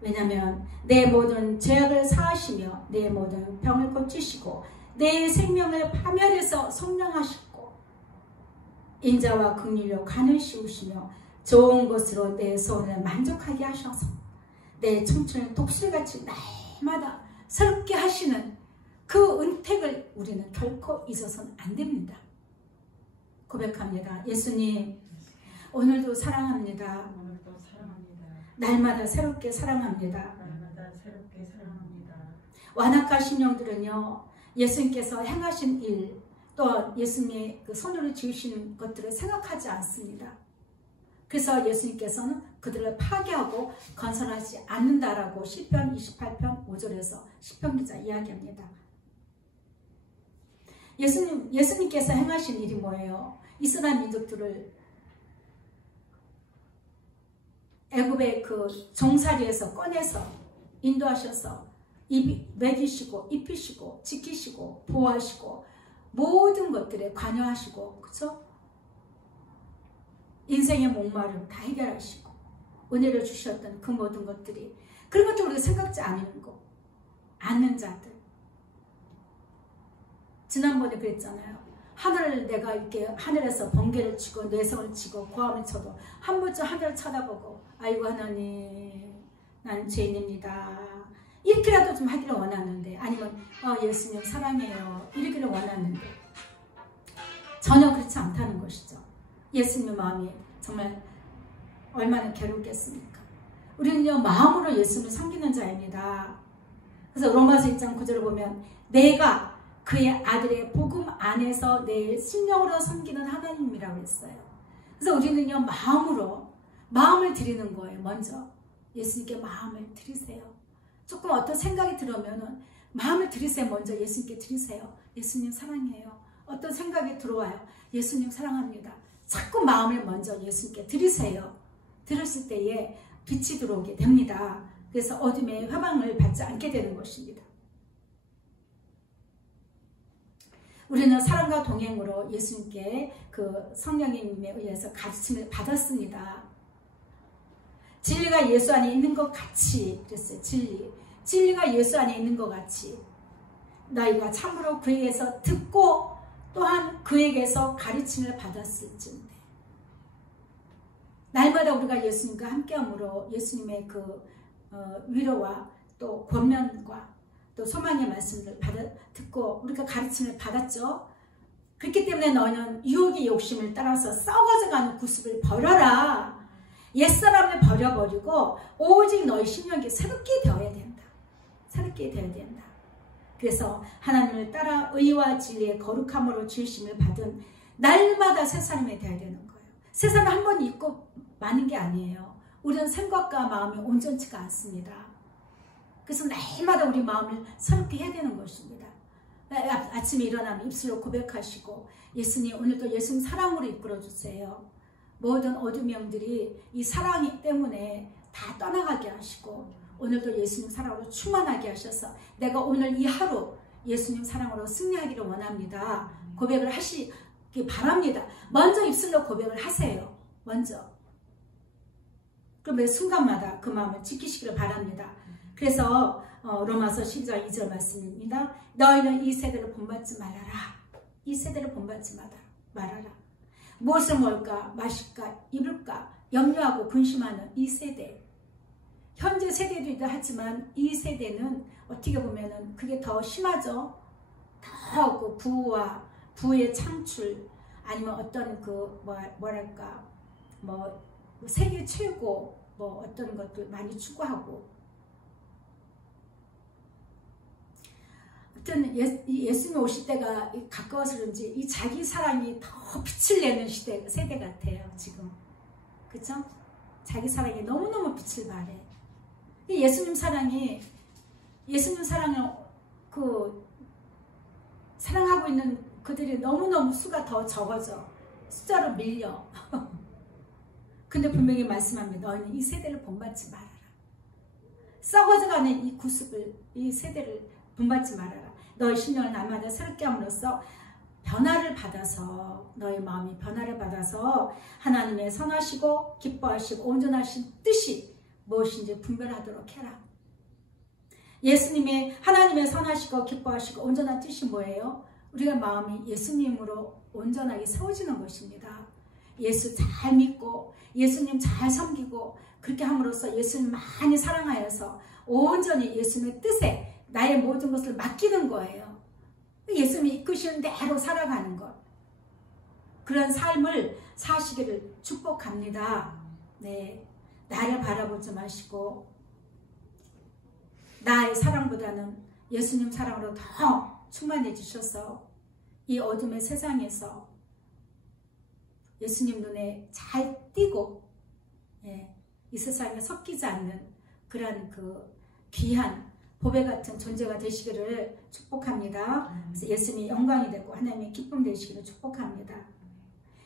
왜냐하면 내 모든 죄악을 사하시며 내 모든 병을 고치시고 내 생명을 파멸해서 성량하시고 인자와 긍휼로 간을 씌우시며 좋은 것으로 내 소원을 만족하게 하셔서 내 청춘을 독수리같이 날마다 새롭게 하시는 그 은택을 우리는 결코 잊어서는 안 됩니다. 고백합니다. 예수님, 오늘도 사랑합니다. 날마다 새롭게 사랑합니다. 완악하신 영들은요, 예수님께서 행하신 일, 또 예수님의 그 손으로 지으신 것들을 생각하지 않습니다. 그래서 예수님께서는 그들을 파괴하고 건설하지 않는다라고 시편 28편 5절에서 시편 기자 이야기합니다. 예수님께서 행하신 일이 뭐예요? 이스라엘 민족들을 애굽의 그 종살이에서 꺼내서 인도하셔서 먹이시고 입히시고 지키시고 보호하시고 모든 것들에 관여하시고, 그렇죠? 인생의 목마름 다 해결하시고 은혜를 주셨던 그 모든 것들이, 그런 것들 우리가 생각지 않는 자들. 지난번에 그랬잖아요. 내가 이렇게 하늘에서 번개를 치고 뇌성을 치고 고함을 쳐도 한 번쯤 하늘을 쳐다보고 아이고 하나님, 나는 죄인입니다, 이렇게라도 좀 하기를 원하는데, 아니면 예수님 사랑해요, 이러기를 원하는데 전혀 그렇지 않다는 것이죠. 예수님의 마음이 정말 얼마나 괴롭겠습니까? 우리는요, 마음으로 예수님을 섬기는 자입니다. 그래서 로마서 1장 9절을 보면 내가 그의 아들의 복음 안에서 내 심령으로 섬기는 하나님이라고 했어요. 그래서 우리는요, 마음을 드리는 거예요. 먼저 예수님께 마음을 드리세요. 조금 어떤 생각이 들으면은 마음을 들이세요. 먼저 예수님께 들이세요. 예수님 사랑해요. 어떤 생각이 들어와요. 예수님 사랑합니다. 자꾸 마음을 먼저 예수님께 들이세요. 들었을 때에 빛이 들어오게 됩니다. 그래서 어둠의 회방을 받지 않게 되는 것입니다. 우리는 사랑과 동행으로 예수님께 그 성령님에 의해서 가르침을 받았습니다. 진리가 예수 안에 있는 것 같이, 그랬어요. 진리가 예수 안에 있는 것 같이 너희가 참으로 그에게서 듣고 또한 그에게서 가르침을 받았을진데. 날마다 우리가 예수님과 함께함으로 예수님의 그 위로와 또 권면과 또 소망의 말씀을 듣고 우리가 가르침을 받았죠. 그렇기 때문에 너는 유혹의 욕심을 따라서 썩어져가는 구습을 버려라. 옛사람을 버려버리고 오직 너희 심령이 새롭게 되어야 된다. 새롭게 되어야 된다. 그래서 하나님을 따라 의와 진리의 거룩함으로 주심을 받은 날마다 새 사람이 되어야 되는 거예요. 새 사람 한 번 잊고 마는 게 아니에요. 우리는 생각과 마음이 온전치가 않습니다. 그래서 날마다 우리 마음을 새롭게 해야 되는 것입니다. 아침에 일어나면 입술로 고백하시고 예수님 오늘도 예수님 사랑으로 이끌어주세요. 모든 어둠의 영들이 이 사랑 때문에 다 떠나가게 하시고 오늘도 예수님 사랑으로 충만하게 하셔서 내가 오늘 이 하루 예수님 사랑으로 승리하기를 원합니다. 고백을 하시기 바랍니다. 먼저 입술로 고백을 하세요. 먼저. 그럼 매 순간마다 그 마음을 지키시기를 바랍니다. 그래서 로마서 12장 2절 말씀입니다. 너희는 이 세대를 본받지 말아라. 이 세대를 본받지 말아라. 무엇을 먹을까 마실까 입을까 염려하고 근심하는 이 세대. 현재 세대도 하지만 이 세대는 어떻게 보면은 그게 더 심하죠. 더 그 부와 부의 창출 아니면 어떤 그 뭐랄까 뭐 세계 최고 뭐 어떤 것들 많이 추구하고 예수님 오실 때가 가까워서 그런지 이 자기 사랑이 더 빛을 내는 세대 같아요. 지금. 그쵸? 자기 사랑이 너무너무 빛을 발해. 예수님 사랑을 사랑하고 있는 그들이 너무너무 수가 더 적어져. 숫자로 밀려. 근데 분명히 말씀합니다. 너희는 이 세대를 본받지 말아라. 썩어져가는 이 구습을, 이 세대를 본받지 말아라. 너희 심령을 날마다 새롭게 함으로써 변화를 받아서 너희 마음이 변화를 받아서 하나님의 선하시고 기뻐하시고 온전하신 뜻이 무엇인지 분별하도록 해라. 예수님의 하나님의 선하시고 기뻐하시고 온전한 뜻이 뭐예요? 우리가 마음이 예수님으로 온전하게 세워지는 것입니다. 예수 잘 믿고 예수님 잘 섬기고 그렇게 함으로써 예수님 많이 사랑하여서 온전히 예수님의 뜻에 나의 모든 것을 맡기는 거예요. 예수님이 이끄시는 대로 살아가는 것. 그런 삶을 사시기를 축복합니다. 네, 나를 바라보지 마시고 나의 사랑보다는 예수님 사랑으로 더 충만해지셔서 이 어둠의 세상에서 예수님 눈에 잘 띄고 이 세상에 섞이지 않는 그런 그 귀한 보배 같은 존재가 되시기를 축복합니다. 그래서 예수님이 영광이 되고 하나님의 기쁨 되시기를 축복합니다.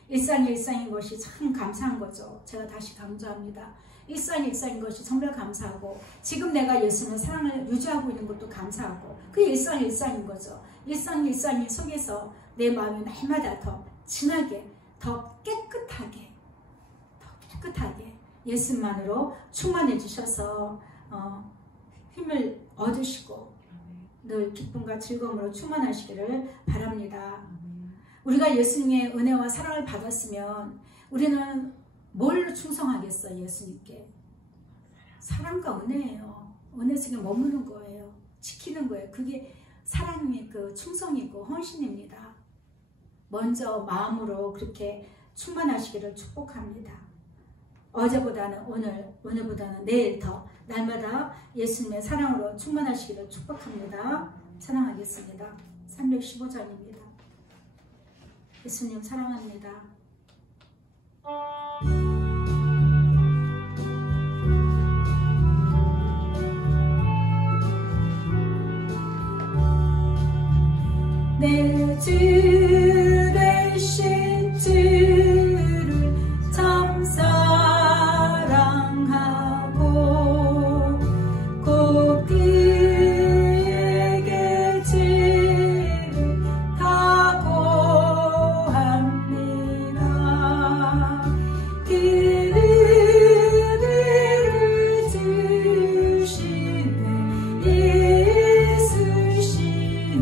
일상이 일상인 것이 참 감사한 거죠. 제가 다시 강조합니다. 일상이 일상인 것이 정말 감사하고 지금 내가 예수님의 사랑을 유지하고 있는 것도 감사하고 그게 일상이 일상인 거죠. 일상이 일상이 속에서 내 마음이 날마다 더 진하게 더 깨끗하게 예수님만으로 충만해 주셔서 힘을 얻으시고 늘 기쁨과 즐거움으로 충만하시기를 바랍니다. 우리가 예수님의 은혜와 사랑을 받았으면 우리는 뭘로 충성하겠어요? 예수님께. 사랑과 은혜예요. 은혜 속에 머무는 거예요. 지키는 거예요. 그게 사랑의 그 충성이고 헌신입니다. 먼저 마음으로 그렇게 충만하시기를 축복합니다. 어제보다는 오늘보다는 내일 더 날마다 예수님의 사랑으로 충만하시기를 축복합니다. 찬양하겠습니다. 315장입니다. 예수님 사랑합니다. 내 주 되신 주를 참 사랑하고 곧 그에게 주를 각오합니다. 그를 주시네 예수시니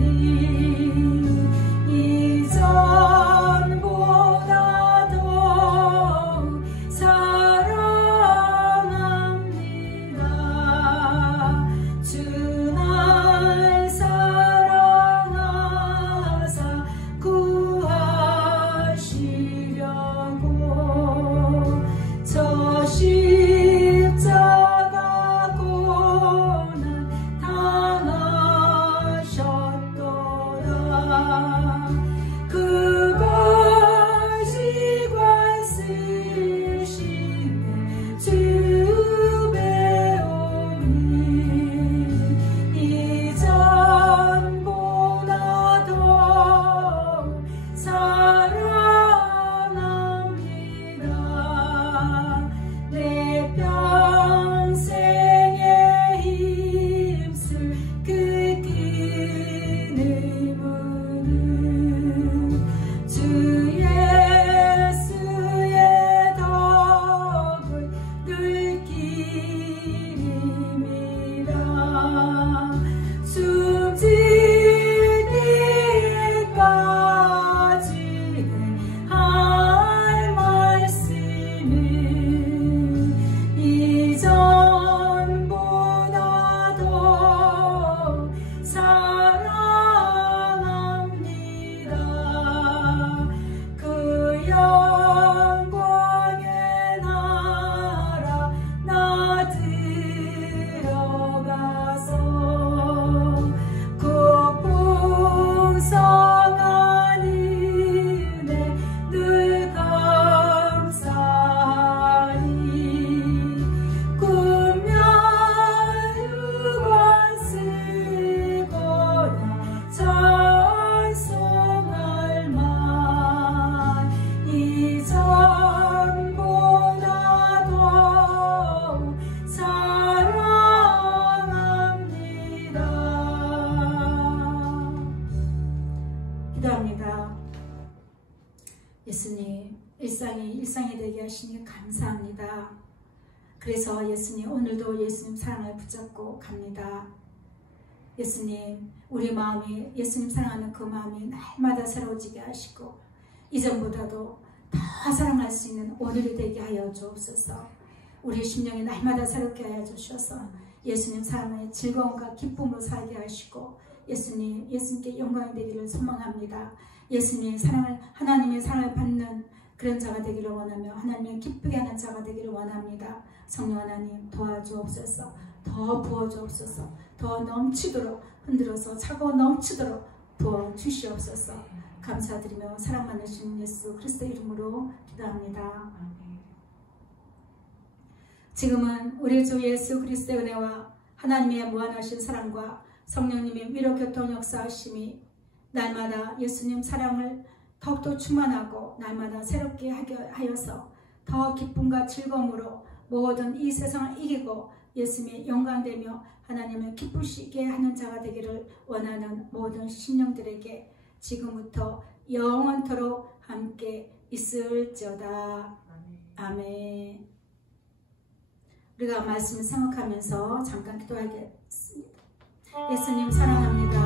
이전보다 더 사랑합니다. 주 날 사랑하사 구하시려고 저 십자가 고난 당하셨도다. 그걸 지관 쓰시네 주 배우니 이전보다 더 사랑합니다. 내 평생에 힘쓸 그 끈을 무는 주 예수의 덕을 느끼리이다. 숨질 때까지 할 말씀은 이전보다 더 사랑합니다. 그 영광의 나라 나 들어가서 그 풍성한 은혜 늘 감사하리. 꿈면 유관 쓰거나 찬송할 만 이전보다 더 사랑합니다. 기도합니다. 예수님, 일상이 되게 하시니 감사합니다. 그래서 예수님, 오늘도 예수님 사랑을 붙잡고 갑니다. 예수님, 우리 마음이 예수님 사랑하는 그 마음이 날마다 새로워지게 하시고 이전보다도 더 사랑할 수 있는 오늘이 되게 하여 주옵소서. 우리 심령이 날마다 새롭게 하여 주셔서 예수님 사랑의 즐거움과 기쁨으로 살게 하시고 예수님께 영광이 되기를 소망합니다. 예수님의 사랑을, 하나님의 사랑을 받는 그런 자가 되기를 원하며 하나님을 기쁘게 하는 자가 되기를 원합니다. 성령 하나님 도와주옵소서. 더 부어주옵소서. 더 넘치도록 흔들어서 차고 넘치도록 부어주시옵소서. 감사드리며 사랑 많으신 예수 그리스도의 이름으로 기도합니다. 지금은 우리 주 예수 그리스도의 은혜와 하나님의 무한하신 사랑과 성령님의 위로 교통 역사하심이 날마다 예수님 사랑을 더욱더 충만하고 날마다 새롭게 하여서 더 기쁨과 즐거움으로 모든 이 세상을 이기고 예수님의 영광되며 하나님을 기쁘시게 하는 자가 되기를 원하는 모든 심령들에게 지금부터 영원토록 함께 있을지어다. 아멘. 우리가 말씀을 생각하면서 잠깐 기도하겠습니다. 예수님 사랑합니다.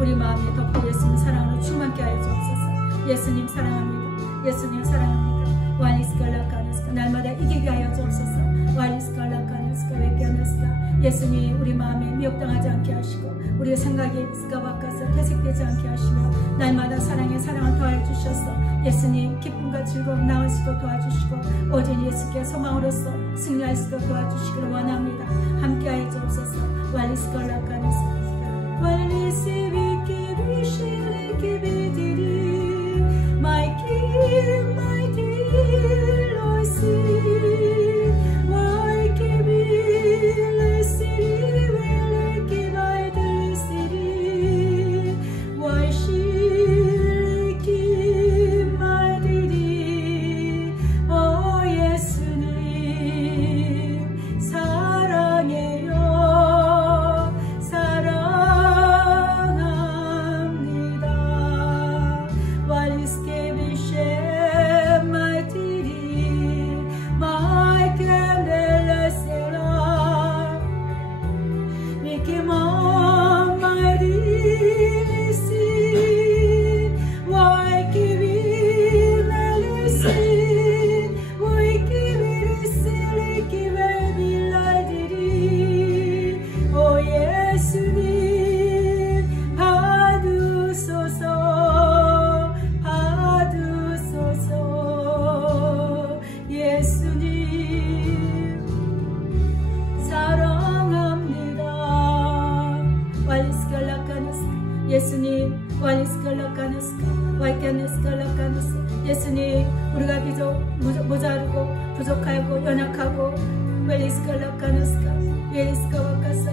우리 마음에 덮고 예수님 사랑으로 충만케 하여 주옵소서. 예수님 사랑합니다. 예수님 사랑합니다. 날마다 이기게 하여 주옵소서. 예수님 우리 마음에 미혹당하지 않게 하시고 우리의 생각이 있을까 바꿔서 퇴색되지 않게 하시며 날마다 사랑을 더하여 주셔서 예수님 기쁨과 즐거움 나을 수도 도와주시고 오직 예수께 소망으로서 승리할 수도 도와주시기를 원합니다. 함께하여 주옵소서. My King, my dear Lord, see, my King, let's see, we'll give my dear city. 예수님, 우리가 비록 모자르고 부족하고 연약하고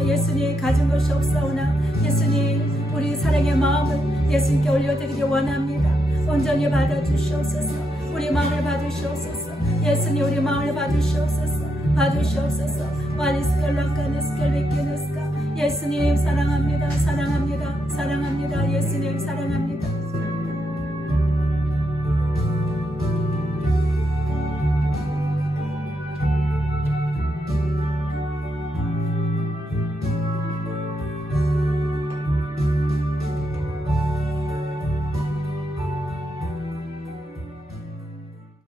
예수님 가진 것이 없사오나 예수님 우리 사랑의 마음을 예수님께 올려드리기 원합니다. 온전히 받아주시옵소서. 우리 마음을 받으시옵소서. 예수님 우리 마음을 받으시옵소서. 예수님 사랑합니다. 사랑합니다. 사랑합니다. 예수님 사랑합니다.